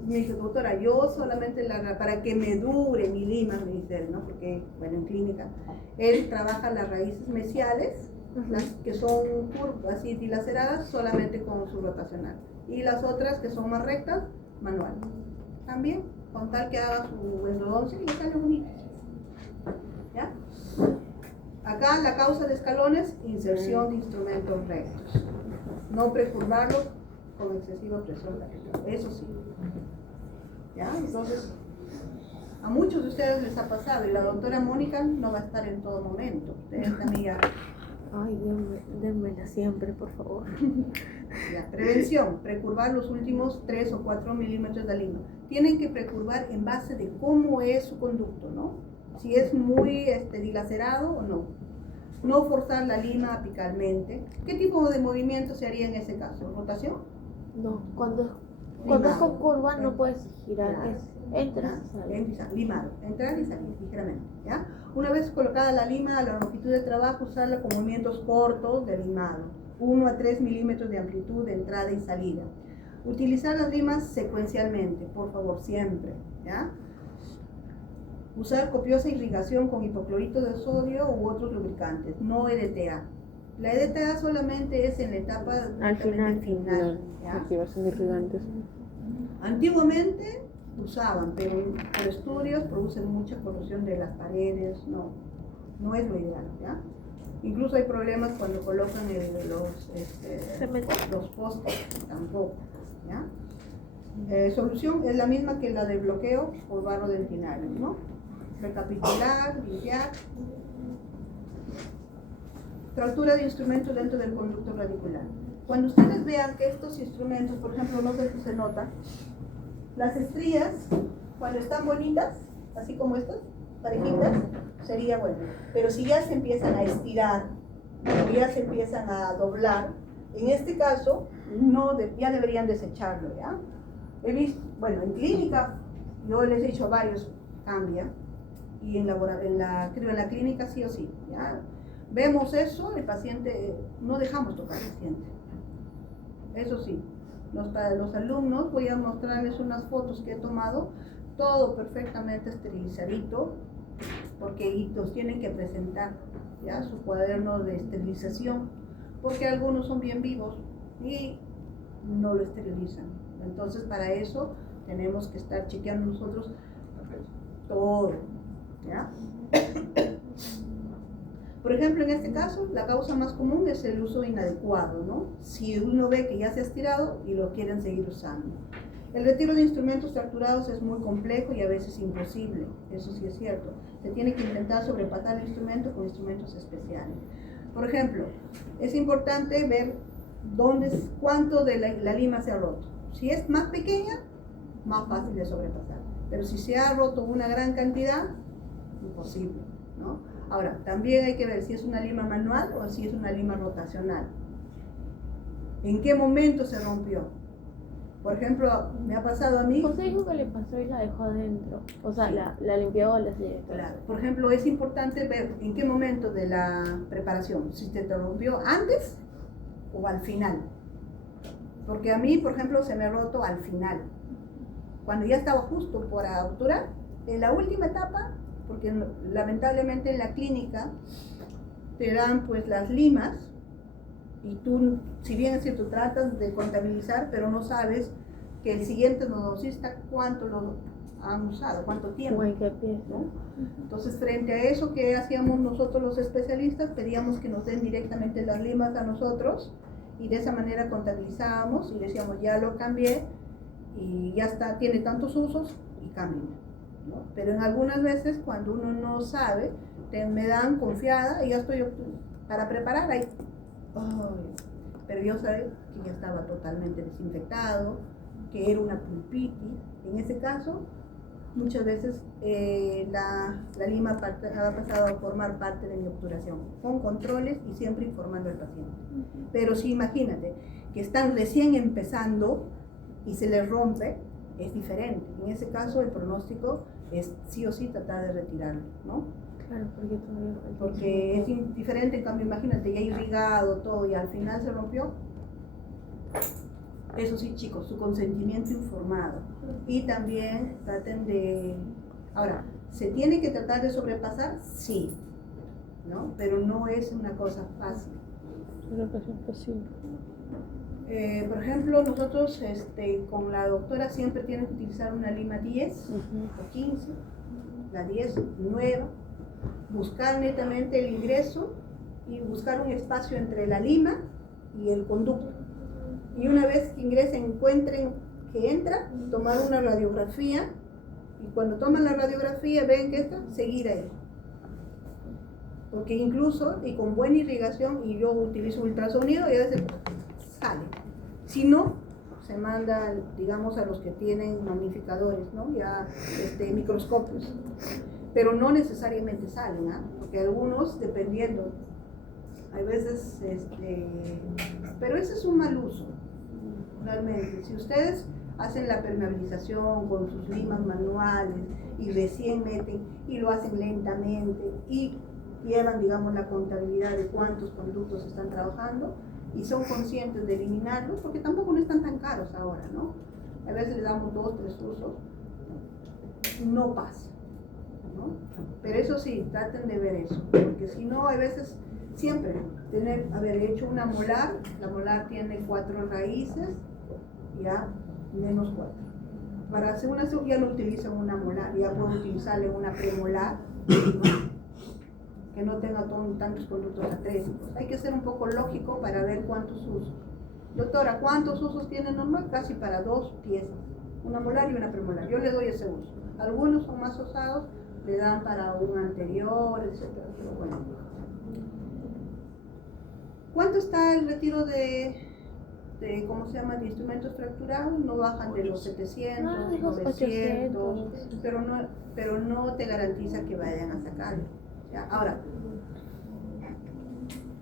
Me dice, doctora, yo solamente para que me dure mi lima, me dice él, ¿no? Porque, bueno, en clínica, él trabaja las raíces mesiales Las que son curvas y dilaceradas solamente con su rotacional. Y las otras que son más rectas, manual. También, con tal que haga su endodoncia y sale bonito. ¿Ya? Acá la causa de escalones, inserción de instrumentos rectos. No precurvarlos con excesiva presión lateral. Eso sí. ¿Ya? Entonces, a muchos de ustedes les ha pasado y la doctora Mónica no va a estar en todo momento. Ustedes también ya. Ay, denmela siempre, por favor. Ya. Prevención, precurvar los últimos 3 o 4 milímetros de lima. Tienen que precurvar en base de cómo es su conducto, ¿no? Si es muy dilacerado o no. No forzar la lima apicalmente. ¿Qué tipo de movimiento se haría en ese caso? ¿Rotación? No, cuando es con curva no puedes girar, es entras y sales. Limado, entrar y salir ligeramente, ¿ya? Una vez colocada la lima a la longitud de trabajo, usarla con movimientos cortos de limado, 1 a 3 milímetros de amplitud de entrada y salida. Utilizar las limas secuencialmente, por favor, siempre, ¿ya? Usar copiosa irrigación con hipoclorito de sodio u otros lubricantes, no EDTA. La EDTA solamente es en la etapa Al final, ¿ya? aquí va a ser irrigantes. Antiguamente usaban, pero por estudios producen mucha corrosión de las paredes, no es lo ideal, ¿ya? Incluso hay problemas cuando colocan los postes, tampoco, ¿ya? Solución es la misma que la de bloqueo por barro dentinario, ¿no? Recapitular, limpiar. Fractura de instrumentos dentro del conducto radicular. Cuando ustedes vean que estos instrumentos, por ejemplo, no sé si se nota, las estrías, cuando están bonitas, así como estas, parejitas, sería bueno. Pero si ya se empiezan a estirar, o ya se empiezan a doblar, en este caso, ya deberían desecharlo, ¿ya? He visto, bueno, en clínica, yo les he dicho a varios, cambia, y en la clínica sí o sí, ¿ya? Vemos eso, el paciente, no dejamos tocar al paciente. Eso sí, para los alumnos voy a mostrarles unas fotos que he tomado, todo perfectamente esterilizadito, porque los tienen que presentar, ¿ya? Su cuaderno de esterilización, porque algunos son bien vivos y no lo esterilizan. Entonces para eso tenemos que estar chequeando nosotros todo, ¿ya? Por ejemplo, en este caso, la causa más común es el uso inadecuado, ¿no? Si uno ve que ya se ha estirado y lo quieren seguir usando. El retiro de instrumentos fracturados es muy complejo y a veces imposible, eso sí es cierto. Se tiene que intentar sobrepasar el instrumento con instrumentos especiales. Por ejemplo, es importante ver cuánto de la lima se ha roto. Si es más pequeña, más fácil de sobrepasar. Pero si se ha roto una gran cantidad, imposible, ¿no? Ahora, también hay que ver si es una lima manual o si es una lima rotacional. ¿En qué momento se rompió? Por ejemplo, me ha pasado a mí... José dijo que le pasó y la dejó adentro. O sea, la limpió o la selló. Claro. Por ejemplo, es importante ver en qué momento de la preparación, si te rompió antes o al final. Porque a mí, por ejemplo, se me ha roto al final. Cuando ya estaba justo por obturar, en la última etapa, porque lamentablemente en la clínica te dan pues las limas y tú, si bien es cierto, tratas de contabilizar, pero no sabes que el siguiente endodoncista cuánto lo han usado, cuánto tiempo, ¿no? Entonces, frente a eso, ¿qué hacíamos nosotros los especialistas? Pedíamos que nos den directamente las limas a nosotros y de esa manera contabilizábamos y decíamos, ya lo cambié y ya está, tiene tantos usos y cámbienlo, ¿no? Pero en algunas veces cuando uno no sabe, me dan confiada y ya estoy para preparar ahí. Pero yo sabía que ya estaba totalmente desinfectado, que era una pulpitis. En ese caso, muchas veces la lima ha pasado a formar parte de mi obturación, con controles y siempre informando al paciente. Pero si imagínate que están recién empezando y se les rompe, es diferente. En ese caso el pronóstico es sí o sí tratar de retirarlo, ¿no? Claro, porque es diferente. En cambio, imagínate, ya irrigado todo y al final se rompió. Eso sí, chicos, su consentimiento informado. Y también traten de... Ahora, ¿se tiene que tratar de sobrepasar? Sí, ¿no? pero no es una cosa fácil. Creo que es imposible. Por ejemplo, nosotros con la doctora siempre tienen que utilizar una lima 10 o 15, la 10 nueva, buscar netamente el ingreso y buscar un espacio entre la lima y el conducto. Y una vez que ingresen, encuentren que entra, tomar una radiografía, y cuando toman la radiografía ven que está, seguir ahí. Porque incluso, y con buena irrigación, y yo utilizo ultrasonido, y a veces sale. Si no, se manda, digamos, a los que tienen magnificadores, ¿no? Ya microscopios. Pero no necesariamente salen, ¿ah? Porque algunos, dependiendo, hay veces, pero ese es un mal uso, realmente. Si ustedes hacen la permeabilización con sus limas manuales y recién meten y lo hacen lentamente y llevan, digamos, la contabilidad de cuántos conductos están trabajando y son conscientes de eliminarlos, porque tampoco no están tan caros ahora, ¿no? A veces le damos 2, 3 usos, no pasa, ¿no? Pero eso sí, traten de ver eso, porque si no, a veces siempre haber hecho una molar, la molar tiene 4 raíces, ya menos 4. Para hacer una cirugía no utilizan una molar, ya pueden utilizarle una premolar, ¿no? Que no tenga tantos conductos atréticos. Hay que ser un poco lógico para ver cuántos usos. Doctora, ¿cuántos usos tiene normal? Casi para 2 piezas, una molar y una premolar. Yo le doy ese uso. Algunos son más osados, le dan para un anterior, etc. Pero bueno. ¿Cuánto está el retiro de ¿cómo se llama? De instrumentos fracturados? No bajan de los 700, 900, pero no te garantiza que vayan a sacarlo. ¿Ya? Ahora,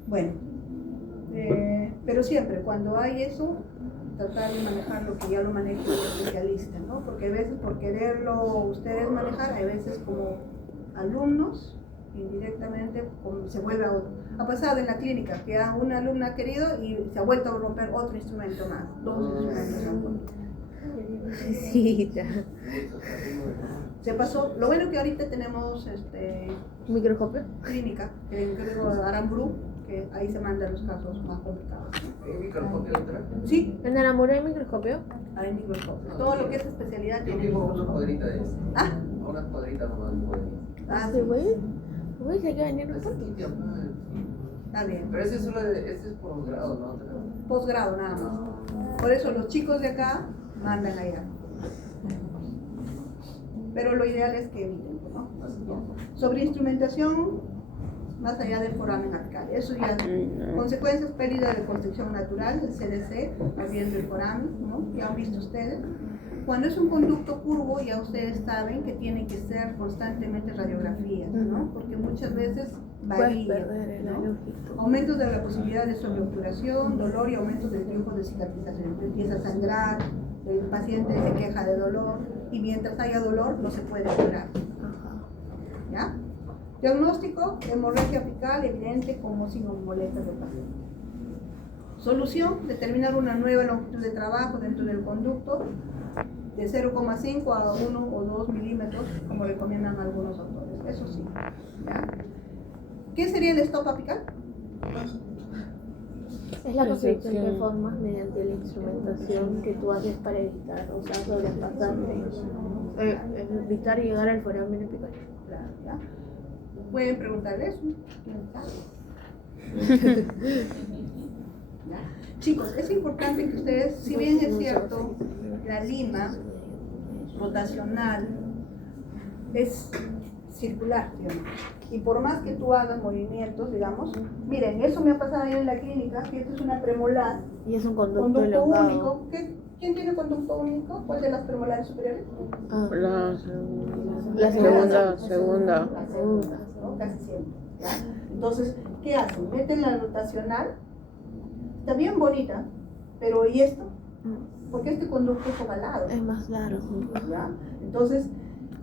bueno, pero siempre cuando hay eso, tratar de manejar lo que ya lo maneja el especialista, ¿no? Porque a veces por quererlo ustedes manejar, a veces como alumnos, indirectamente se vuelve a otro. Ha pasado en la clínica que a una alumna ha querido y se ha vuelto a romper otro instrumento más, 2 instrumentos. Sí, ya. Se pasó. Lo bueno que ahorita tenemos ¿Microscopio? clínica, que creo Aramburu, que ahí se mandan los casos más complicados. ¿El microscopio entra? Sí, ¿En Aramburu hay microscopio? hay microscopio. Todo lo que es especialidad Yo tiene vivo a una microscopio. cuadrita de eso. Ah, A unas cuadritas nomás de cuadrita. ¿Sí, güey? Güey, se hay que venir Ese un es tu tiempo. está bien. Pero ese es posgrado, ¿no? Posgrado nada más. Por eso los chicos de acá mandan allá. Pero lo ideal es que eviten, ¿no? Sobre instrumentación, más allá del foramen apical. Eso ya, consecuencias, pérdida de construcción natural, el CDC, abriendo el foramen, ¿no? Ya han visto ustedes. Cuando es un conducto curvo, ya ustedes saben que tienen que ser constantemente radiografías, ¿no? Porque muchas veces varía, ¿no? Aumentos de la posibilidad de sobreobturación, dolor y aumentos del tiempo de cicatrización. Empieza a sangrar, el paciente se queja de dolor y mientras haya dolor no se puede curar. ¿Ya? Diagnóstico, hemorragia apical evidente como signos molestos del paciente. Solución, determinar una nueva longitud de trabajo dentro del conducto de 0,5 a 1 o 2 milímetros, como recomiendan algunos autores. Eso sí. ¿Ya? ¿Qué sería el stop apical? Es la construcción que formas mediante la instrumentación que tú haces para evitar, o sea, sobrepasarte, evitar llegar al foramen apical. Claro, ¿ya? Pueden preguntarle eso. ¿Ya? Chicos, es importante que ustedes, si bien es cierto, la lima rotacional es circular, digamos, y por más que tú hagas movimientos, digamos, miren, eso me ha pasado ahí en la clínica, que esto es una premolar, Y es un conducto conducto elongado. único. ¿Quién tiene conducto único? ¿Cuál de las premolares superiores? La La segunda. La segunda, ¿no? Casi siempre. ¿Ya? Entonces, ¿qué hacen? Meten la rotacional, está bien bonita, pero ¿y esto? Porque este conducto es ovalado. Es más largo. ¿Ya? Entonces,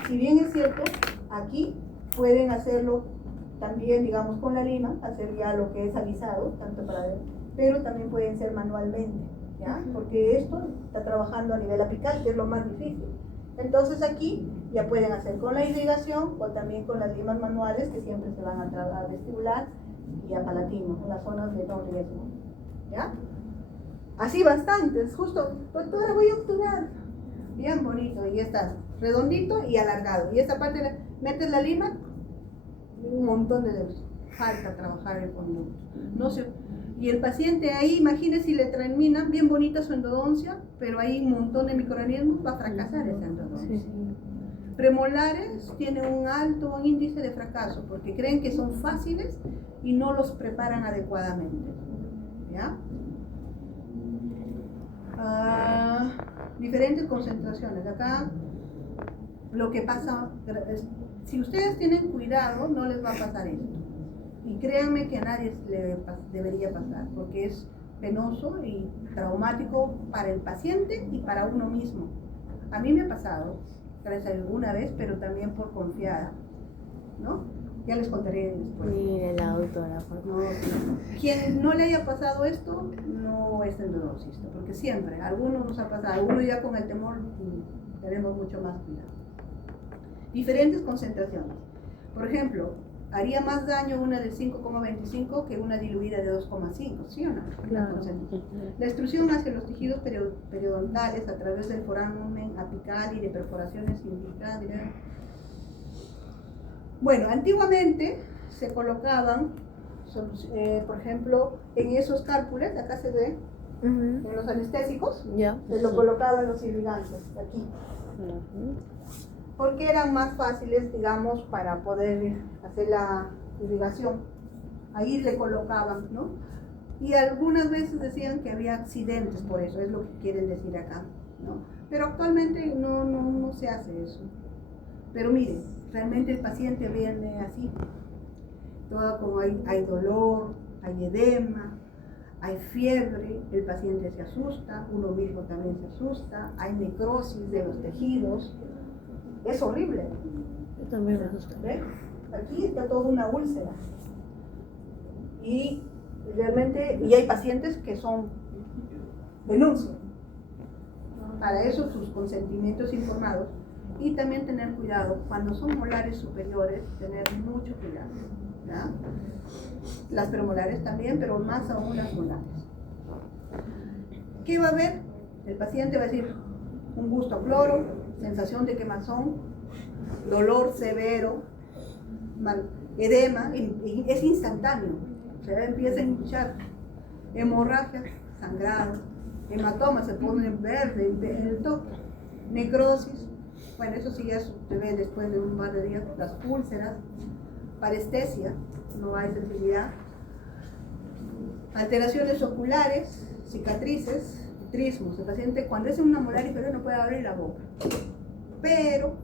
si bien es cierto, aquí pueden hacerlo también, digamos, con la lima, hacer ya lo que es alisado, tanto para ver, pero también pueden ser manualmente, ¿ya? Porque esto está trabajando a nivel apical, que es lo más difícil. Entonces aquí Ya pueden hacer con la irrigación o también con las limas manuales que siempre se van a vestibular y a palatino, en las zonas de no riesgo. ¿Ya? Así bastantes, justo, doctora, voy a obturar. Bien bonito, y está redondito y alargado. Y esta parte, metes la lima, un montón de dedos. Falta trabajar el conducto. No se, y el paciente ahí, imagínese si le terminan bien bonita su endodoncia, pero hay un montón de microorganismos, va a fracasar esa endodoncia. Sí. Premolares tienen un alto índice de fracaso porque creen que son fáciles y no los preparan adecuadamente. ¿Ya? Diferentes concentraciones. Acá lo que pasa, si ustedes tienen cuidado, no les va a pasar esto. Y créanme que a nadie le debería pasar, porque es penoso y traumático para el paciente y para uno mismo. A mí me ha pasado, gracias a alguna vez, pero también por confiada, ¿no? Ya les contaré después. Mire la doctora, por favor. Quien no le haya pasado esto, no es endodoncista, porque siempre, a algunos nos ha pasado, algunos ya con el temor tenemos mucho más cuidado. Diferentes concentraciones. Por ejemplo, haría más daño una de 5,25 que una diluida de 2,5, ¿sí o no? Claro. La extrusión hacia los tejidos periodontales a través del foramen apical y de perforaciones indicadas. Bueno, antiguamente se colocaban, por ejemplo, en esos cálculos, acá se ve, en los anestésicos, Ya. se lo colocaban los irrigantes, aquí. Porque eran más fáciles, digamos, para poder hacer la irrigación. Ahí le colocaban, ¿no? Y algunas veces decían que había accidentes por eso, es lo que quieren decir acá, ¿no? Pero actualmente no se hace eso. Pero miren, realmente el paciente viene así, todo como hay dolor, hay edema, hay fiebre, el paciente se asusta, uno mismo también se asusta, hay necrosis de los tejidos, es horrible. Yo también me asusto. ¿Ve? Aquí está toda una úlcera. Y realmente, y hay pacientes que son denuncian. Para eso sus consentimientos informados. Y también tener cuidado, cuando son molares superiores, tener mucho cuidado. ¿Ya? Las premolares también, pero más aún las molares. ¿Qué va a haber? El paciente va a decir un gusto a cloro, sensación de quemazón, dolor severo, edema, y es instantáneo, o sea, empieza a hinchar, hemorragia, sangrado, hematoma se pone verde en el toque, necrosis, bueno, eso sí ya se ve después de un par de días, las úlceras, parestesia, no hay sensibilidad, alteraciones oculares, cicatrices, trismos. El paciente cuando es una molar inferior no puede abrir la boca. Pero,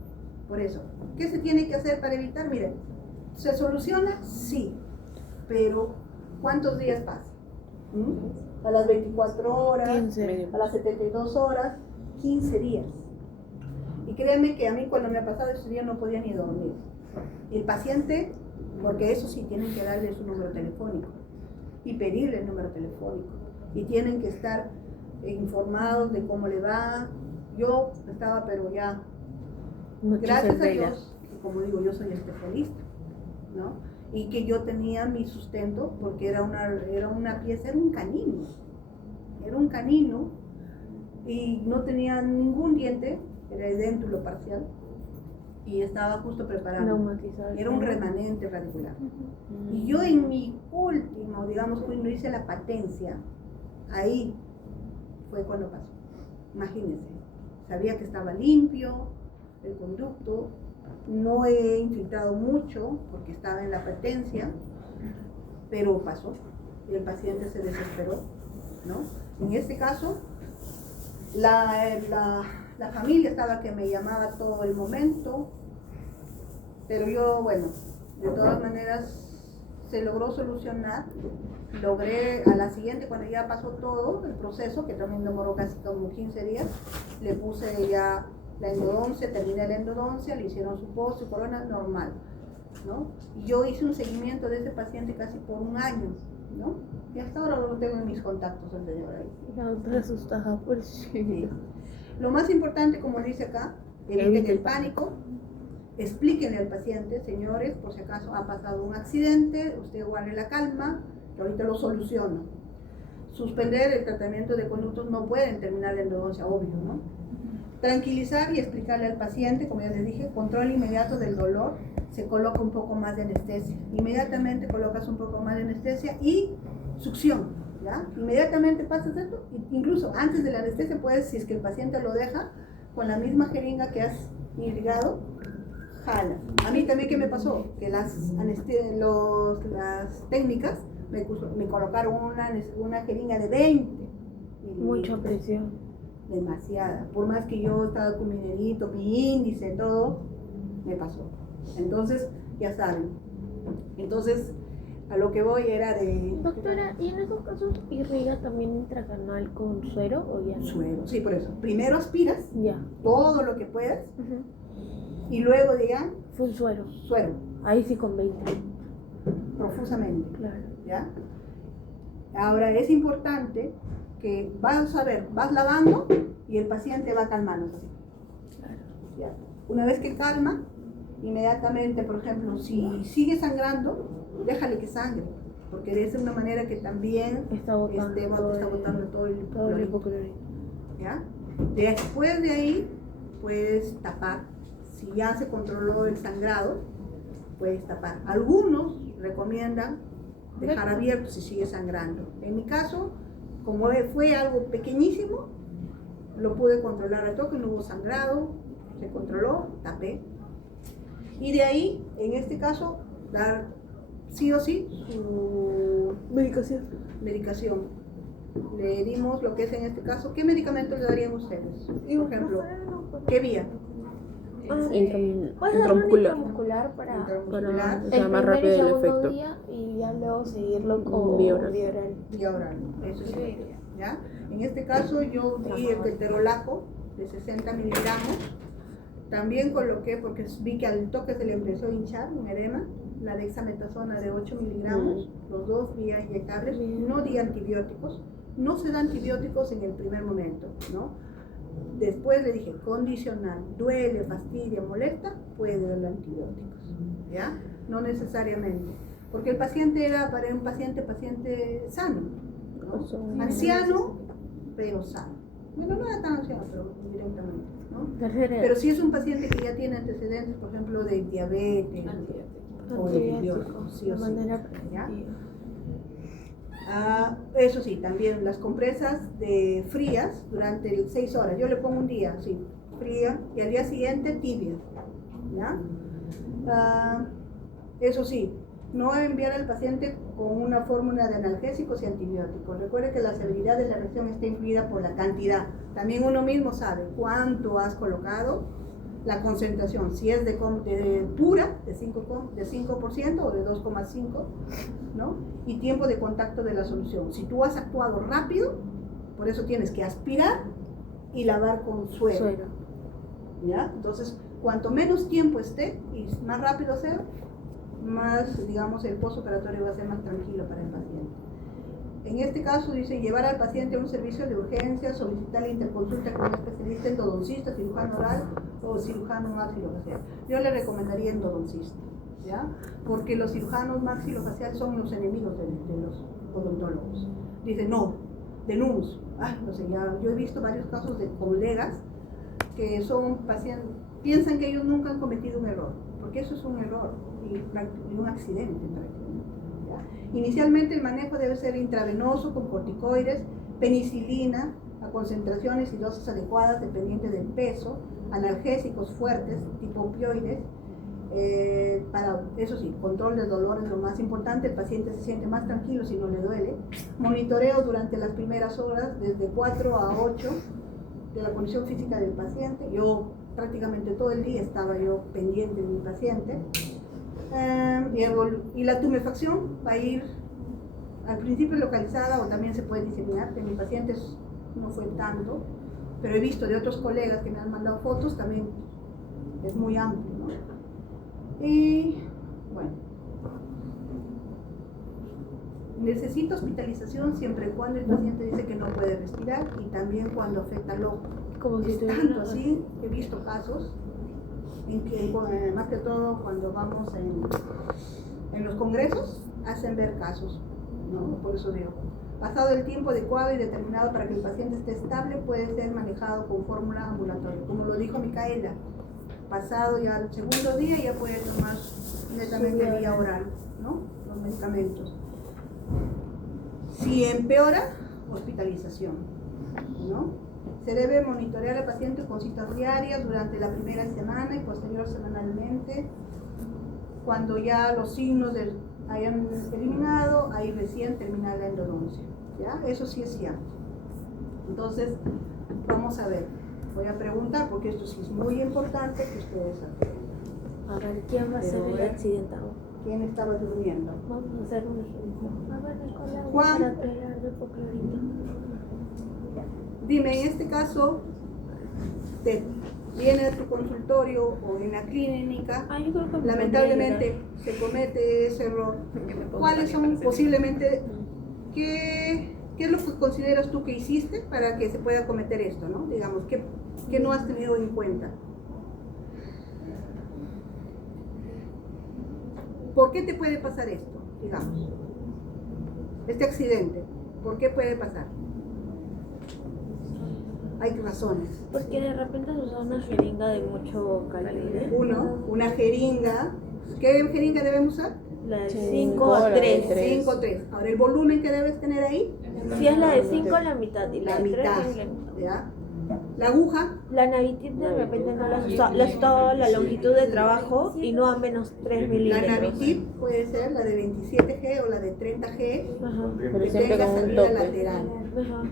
por eso, ¿qué se tiene que hacer para evitar? Miren, ¿se soluciona? Sí, pero ¿cuántos días pasa? A las 24 horas, 15. a las 72 horas, 15 días. Y créanme que a mí cuando me ha pasado ese día no podía ni dormir. El paciente, porque eso sí tienen que darle su número telefónico y pedirle el número telefónico. Y tienen que estar informados de cómo le va. Yo estaba, pero ya, gracias a Dios, como digo, yo soy especialista, ¿no? Y que yo tenía mi sustento porque era una pieza, era un canino y no tenía ningún diente, era edéntulo parcial y estaba justo preparando. Era un remanente radicular. Y yo en mi último, digamos, cuando hice la patencia, ahí fue cuando pasó. Imagínense, sabía que estaba limpio el conducto, no he infiltrado mucho porque estaba en la patencia, pero pasó y el paciente se desesperó, ¿no? En este caso, la familia estaba que me llamaba todo el momento, pero yo, bueno, de todas maneras se logró solucionar. Logré a la siguiente, cuando ya pasó todo el proceso, que también demoró casi como 15 días, le puse ya la endodoncia, terminé la endodoncia, le hicieron su post, su corona normal, ¿no? Y yo hice un seguimiento de ese paciente casi por un año, ¿no? Y hasta ahora lo tengo en mis contactos, el señor ahí. La doctora asustada por sí. Sí. Lo más importante, como dice acá, eviten el pánico, explíquenle al paciente, señores, por si acaso ha pasado un accidente, usted guarde la calma, que ahorita lo soluciono. Suspender el tratamiento de conductos no pueden terminar la endodoncia, obvio, ¿no? Tranquilizar y explicarle al paciente, como ya les dije, control inmediato del dolor, se coloca un poco más de anestesia. Inmediatamente colocas un poco más de anestesia y succión, ¿ya? Inmediatamente pasas esto, incluso antes de la anestesia puedes, si es que el paciente lo deja, con la misma jeringa que has irrigado, jala. A mí también, ¿qué me pasó? Que las técnicas me colocaron una jeringa de 20 Mucha presión. Demasiada. Por más que yo estaba con mi dedito, mi índice, todo, me pasó. Entonces, ya saben. Entonces, a lo que voy era de... Doctora, ¿y en esos casos irriga también intracanal con suero o ya no? Suero, sí, por eso. Primero aspiras Ya. todo lo que puedas y luego ya Full suero. suero, Ahí sí con 20. profusamente. Claro. ¿Ya? Ahora es importante que vas a ver, vas lavando y el paciente va calmándose. Claro. ¿Ya? Una vez que calma, inmediatamente, por ejemplo, si sigue sangrando, déjale que sangre, porque de esa es una manera que también Está botando está botando todo el todo el clorito. hipoclorito. ¿Ya? Después de ahí, puedes tapar. Si ya se controló el sangrado, puedes tapar. Algunos recomiendan dejar abierto si sigue sangrando. En mi caso, como fue algo pequeñísimo, lo pude controlar al toque, no hubo sangrado, se controló, tapé. Y de ahí, en este caso, dar sí o sí su medicación. Le dimos lo que es en este caso. ¿Qué medicamentos le darían ustedes? Por ejemplo, ¿qué vía? Intramuscular. Intramuscular para Intramuscular. Que sea más rápido el efecto. día y ya luego seguirlo con Vía oral. Y ahora, eso es ¿ya? En este caso yo di el ketorolaco de 60 miligramos. También coloqué, porque vi que al toque se le empezó a hinchar un edema, la dexametasona de 8 miligramos, los dos vía inyectables. No di antibióticos, no se da antibióticos en el primer momento, ¿no? Después le dije, condicional, duele, fastidia, molesta, puede darle antibióticos, ¿ya? No necesariamente, porque el paciente era para un paciente sano, ¿no? Anciano, pero sano. Bueno, no era tan anciano, pero directamente, ¿no? Pero si es un paciente que ya tiene antecedentes, por ejemplo, de diabetes o de antibióticos, sí o de sí, manera ¿ya? preventiva. Eso sí, también las compresas de frías durante 6 horas. Yo le pongo un día, sí, fría, y al día siguiente tibia, ¿ya? Eso sí, no enviar al paciente con una fórmula de analgésicos y antibióticos. Recuerde que la severidad de la reacción está influida por la cantidad. También uno mismo sabe cuánto has colocado, la concentración, si es de pura, de 5% o de 2,5%, ¿no? Y tiempo de contacto de la solución. Si tú has actuado rápido, por eso tienes que aspirar y lavar con suero. ¿Ya? Entonces, cuanto menos tiempo esté y más rápido sea, más, digamos, el postoperatorio va a ser más tranquilo para el paciente. En este caso dice llevar al paciente a un servicio de urgencia, solicitar la interconsulta con un especialista endodoncista, cirujano oral o cirujano maxilofacial. Yo le recomendaría endodoncista, ¿ya? Porque los cirujanos maxilofaciales son los enemigos de los odontólogos. Dicen, no, denuncio. No sé, ya, yo he visto varios casos de colegas que son pacientes, piensan que ellos nunca han cometido un error, porque eso es un error y un accidente prácticamente. Inicialmente el manejo debe ser intravenoso con corticoides, penicilina a concentraciones y dosis adecuadas dependiente del peso, analgésicos fuertes tipo opioides. Para, eso sí, control del dolor es lo más importante, el paciente se siente más tranquilo si no le duele. Monitoreo durante las primeras horas, desde 4 a 8 de la condición física del paciente. Yo prácticamente todo el día estaba yo pendiente de mi paciente. Y la tumefacción va a ir al principio localizada o también se puede diseminar. De mis pacientes no fue tanto, pero he visto de otros colegas que me han mandado fotos, también es muy amplio, ¿no? Y bueno, necesita hospitalización siempre y cuando el paciente dice que no puede respirar y también cuando afecta al ojo. Como si Es tuviera tanto una- así, he visto casos más que todo cuando vamos en los congresos, hacen ver casos, ¿no? Por eso digo, pasado el tiempo adecuado y determinado para que el paciente esté estable, puede ser manejado con fórmula ambulatoria. Como lo dijo Micaela, pasado ya el segundo día ya puede tomar netamente vía oral, ¿no? Los medicamentos. Si empeora, hospitalización, ¿no? Se debe monitorear al paciente con citas diarias durante la primera semana y posterior semanalmente. Cuando ya los signos hayan eliminado, ahí recién termina la endodoncia, ¿ya? Eso sí es cierto. Entonces, vamos a ver. Voy a preguntar, porque esto sí es muy importante que ustedes aprendan. A ver, ¿quién va a ser el accidentado? ¿Quién estaba durmiendo? Vamos a hacer un ejemplo. A ver, Nicolás, Juan. para pegar de hipoclorito. Dime, en este caso, te viene a tu consultorio o en la clínica, Ah, yo creo que lamentablemente se comete ese error. ¿Cuáles son posiblemente, qué es lo que consideras tú que hiciste para que se pueda cometer esto, ¿no? Digamos, ¿qué no has tenido en cuenta? ¿Por qué te puede pasar esto, digamos? Este accidente, ¿por qué puede pasar? Hay razones. Porque de repente se usa una jeringa de mucho calibre. Una jeringa. ¿Qué jeringa debemos usar? La de 5 Cinco, a la de 3. tres. 5-3. Ahora, el volumen que debes tener ahí, Si es la de 5, la mitad. Y la la de 3, mitad. la mitad. ¿Ya? La aguja, La Navitip de repente no la has usado. La has usado la longitud de trabajo y no a menos 3 la milímetros. Navitip puede ser la de 27G o la de 30G, Ajá. Pero que siempre tenga con un salida tope. lateral. Ajá.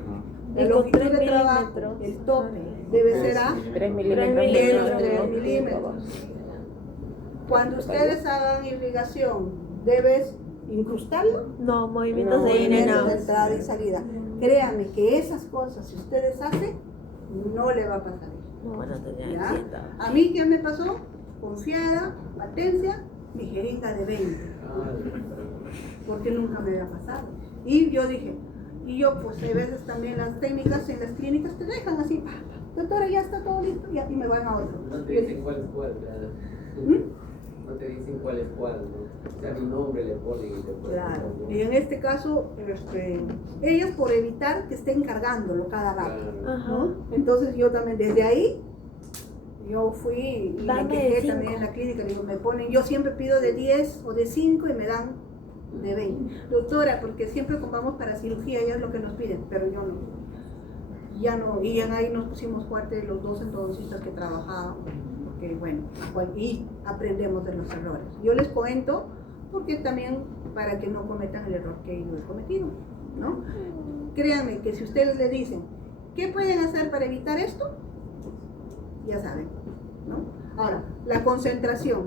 La Y con longitud 3 de trabajo, milímetros. el tope, debe ser a 3 milímetros menos menos 3 de milímetros. Cuando ustedes hagan irrigación, debes incrustarlo. No, movimientos No, de in and Movimientos de out. entrada y salida. Créanme que esas cosas, si ustedes hacen, no le va a pasar eso. No van a tener ¿Ya? accidentado. A mí, ¿qué me pasó? Confiada, patencia, mi jeringa de 20. Porque nunca me había pasado. Y yo dije, pues a veces también las técnicas en las clínicas te dejan así, doctora, ya está todo listo, y me van a otro. No te dicen cuál es cuál, claro. No te dicen cuál es cuál, ¿no? O sea, mi nombre le ponen y te ponen. Claro. Y en este caso, ellas por evitar que estén cargándolo cada rato. Claro. Ajá. ¿No? Entonces yo también, desde ahí, yo fui y me Dame de quejé 5. también en la clínica, digo, me ponen, yo siempre pido de 10 o de 5 y me dan de 20. Doctora, porque siempre compramos para cirugía, ya es lo que nos piden, pero yo no. Ya no, y ahí nos pusimos fuerte los dos endodoncistas que trabajábamos, porque bueno, y aprendemos de los errores. Yo les cuento, porque también para que no cometan el error que yo he cometido, ¿no? Créanme que si ustedes le dicen, ¿qué pueden hacer para evitar esto? Ya saben, ¿no? Ahora, la concentración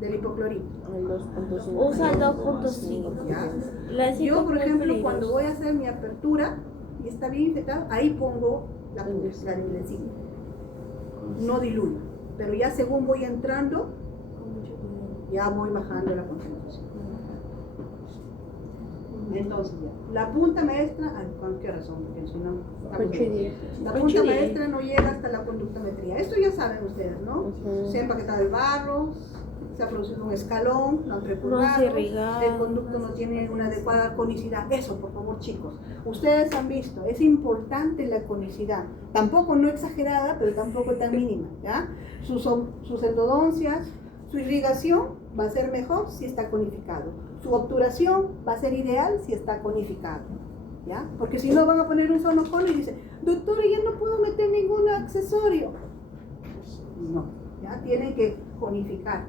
del hipoclorito. El 2.5. Usa el 2.5. ¿Ya? La de 5 Yo, por es ejemplo, peligrosa. cuando voy a hacer mi apertura y está bien infectado, ahí pongo la de 5. No diluyo, pero ya según voy entrando, ya voy bajando la concentración. Entonces, la punta maestra, ¿con qué razón? Porque si no, la punta maestra no llega hasta la conductometría. Esto ya saben ustedes, ¿no? Se ha empaquetado el barro, se ha producido un escalón, no recurrado, irrigado, el conducto no tiene una adecuada conicidad. Eso, por favor, chicos. Ustedes han visto, es importante la conicidad. Tampoco no exagerada, pero tampoco tan mínima, ¿ya? Sus endodoncias, su irrigación va a ser mejor si está conificado. Su obturación va a ser ideal si está conificado, ¿ya? Porque si no van a poner un solo cono y dicen, doctor, ya no puedo meter ningún accesorio. Pues, no, ya tienen que conificar.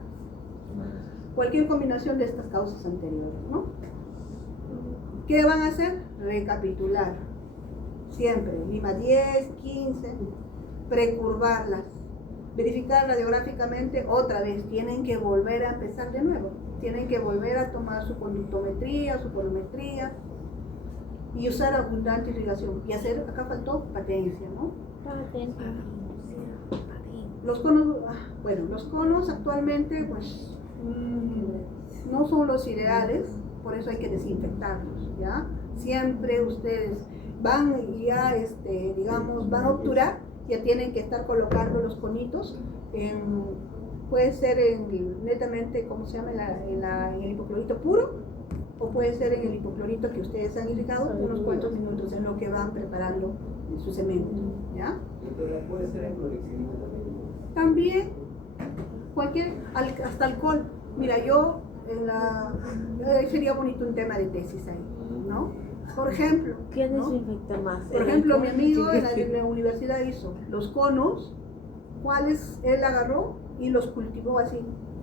Cualquier combinación de estas causas anteriores, ¿no? ¿Qué van a hacer? Recapitular. Siempre, lima 10, 15, precurvarlas. Verificar radiográficamente otra vez, tienen que volver a empezar de nuevo, tienen que volver a tomar su conductometría, su polometría y usar abundante irrigación y hacer, acá faltó patencia, ¿no? Los conos, bueno, los conos actualmente pues no son los ideales, por eso hay que desinfectarlos, ¿ya? Siempre ustedes van y ya, digamos, van a obturar ya tienen que estar colocando los conitos puede ser netamente, ¿cómo se llama? En el hipoclorito puro, o puede ser en el hipoclorito que ustedes han indicado unos cuantos minutos en lo que van preparando su cemento, ¿ya? Pero puede ser en clorexidina también. También, hasta alcohol. Mira, yo sería bonito un tema de tesis ahí, ¿no? Por ejemplo, ¿quién ¿no? desinfecta más? Por ejemplo, mi amigo en la universidad hizo los conos, cuales él agarró y los cultivó así.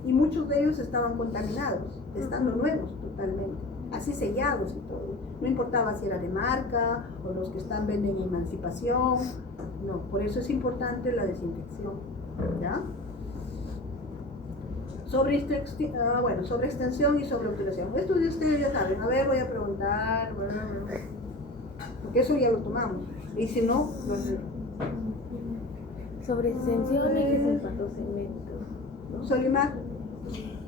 Y muchos de ellos estaban contaminados, estando nuevos totalmente, así sellados y todo. No importaba si era de marca o los que venden Emancipación, no, por eso es importante la desinfección, ¿ya? Sobre extensión y sobre obturación. Esto de ustedes ya saben, a ver, voy a preguntar, porque eso ya lo tomamos. Y si no, Sobre extensión y que se empató cemento. Solimar,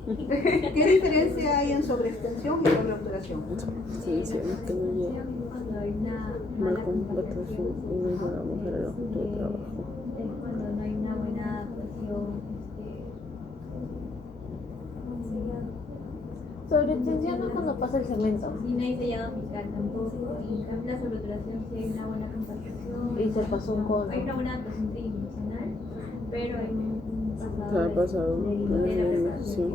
¿qué diferencia hay en sobreextensión y sobre obturación? Sí, sí, que no llega. Cuando hay una Mal computación y no llegamos al objeto de trabajo. es cuando no hay una buena adaptación. Sobre extensión es cuando pasa el cemento Y no hay sellado apical tampoco. Y en cambio la sobreoperación sí hay una buena compactación. y se pasó un cono. Hay una buena adaptación tridimensional, pero hay un Se ha pasado de una la dimensión.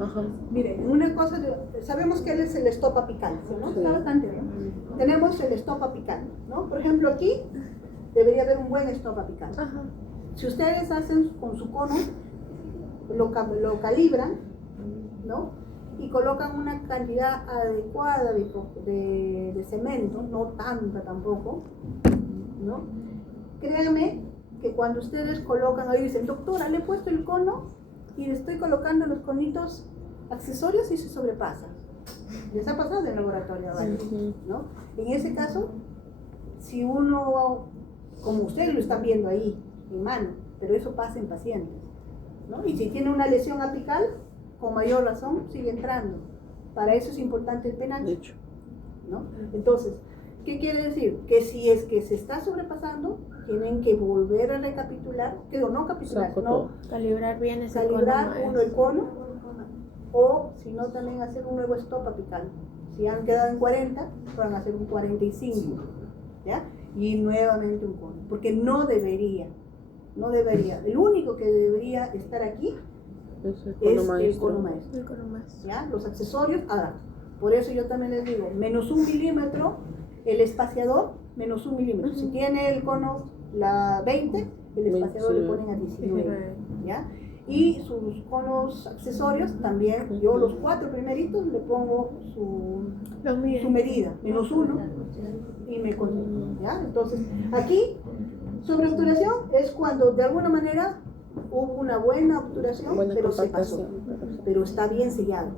Ajá. Miren, una cosa, sabemos que él es el stop apical, ¿no? Sí. Está bastante bien. Tenemos el stop apical, ¿no? Por ejemplo, aquí debería haber un buen stop apical. Ajá. Si ustedes hacen con su cono, lo calibran, ¿no? Y colocan una cantidad adecuada de cemento, no tanta tampoco, ¿no? Créanme que cuando ustedes colocan, ahí dicen, doctora, le he puesto el cono y le estoy colocando los conitos accesorios y se sobrepasa. Les ha pasado en el laboratorio, ¿vale? ¿No? En ese caso, si uno, como ustedes lo están viendo ahí, en mano, pero eso pasa en pacientes, ¿no? Y si tiene una lesión apical, con mayor razón, sigue entrando. Para eso es importante el penacho, De hecho. ¿no? Entonces, ¿qué quiere decir? Que si es que se está sobrepasando, tienen que volver a recapitular, no capitular, Saco no todo. Calibrar bien ese calibrar cono. uno el cono, o si no también hacer un nuevo stop apical. Si han quedado en 40, van a hacer un 45, ¿ya? Y nuevamente un cono, porque no debería. El único que debería estar aquí Es el es cono el maestro. cono maestro, El cono más. ¿ya? Los accesorios, por eso yo también les digo, menos 1 milímetro, el espaciador, menos 1 milímetro. Si tiene el cono la 20, el espaciador le ponen a 19, ¿ya? Y sus conos accesorios también, yo los 4 primeritos le pongo su medida, menos 1, y me consigo, ¿ya? Entonces, aquí, sobre obturación es cuando de alguna manera hubo una buena obturación, Buena pero se pasó, compactación. pero está bien sellado.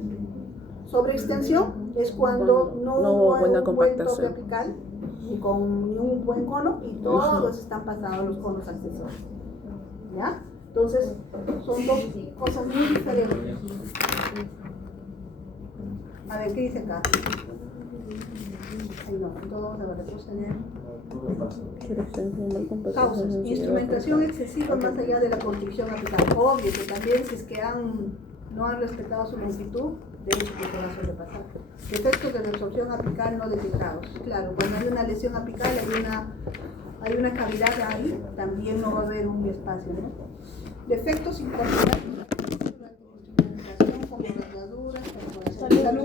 Sobre extensión es cuando no No hubo hubo buena un buen toque compactación. apical ni con un buen cono y todos están pasados los conos accesorios, ¿ya? Entonces son dos cosas muy diferentes. A ver, ¿qué dice acá? Ahí no, todos a ver, retroceder. Pero extensión, mal compactación, Causas, sensibilidad instrumentación apical. excesiva más allá de la constricción apical. Obvio que también si es que no han respetado su longitud, de hecho que se va a sobrepasar. Defectos de resorción apical no detectados. Claro, cuando hay una lesión apical, hay una cavidad ahí, también no va a haber un espacio, ¿no? Defectos importantes durante la instrumentación, como rayaduras, perforaciones. Salud.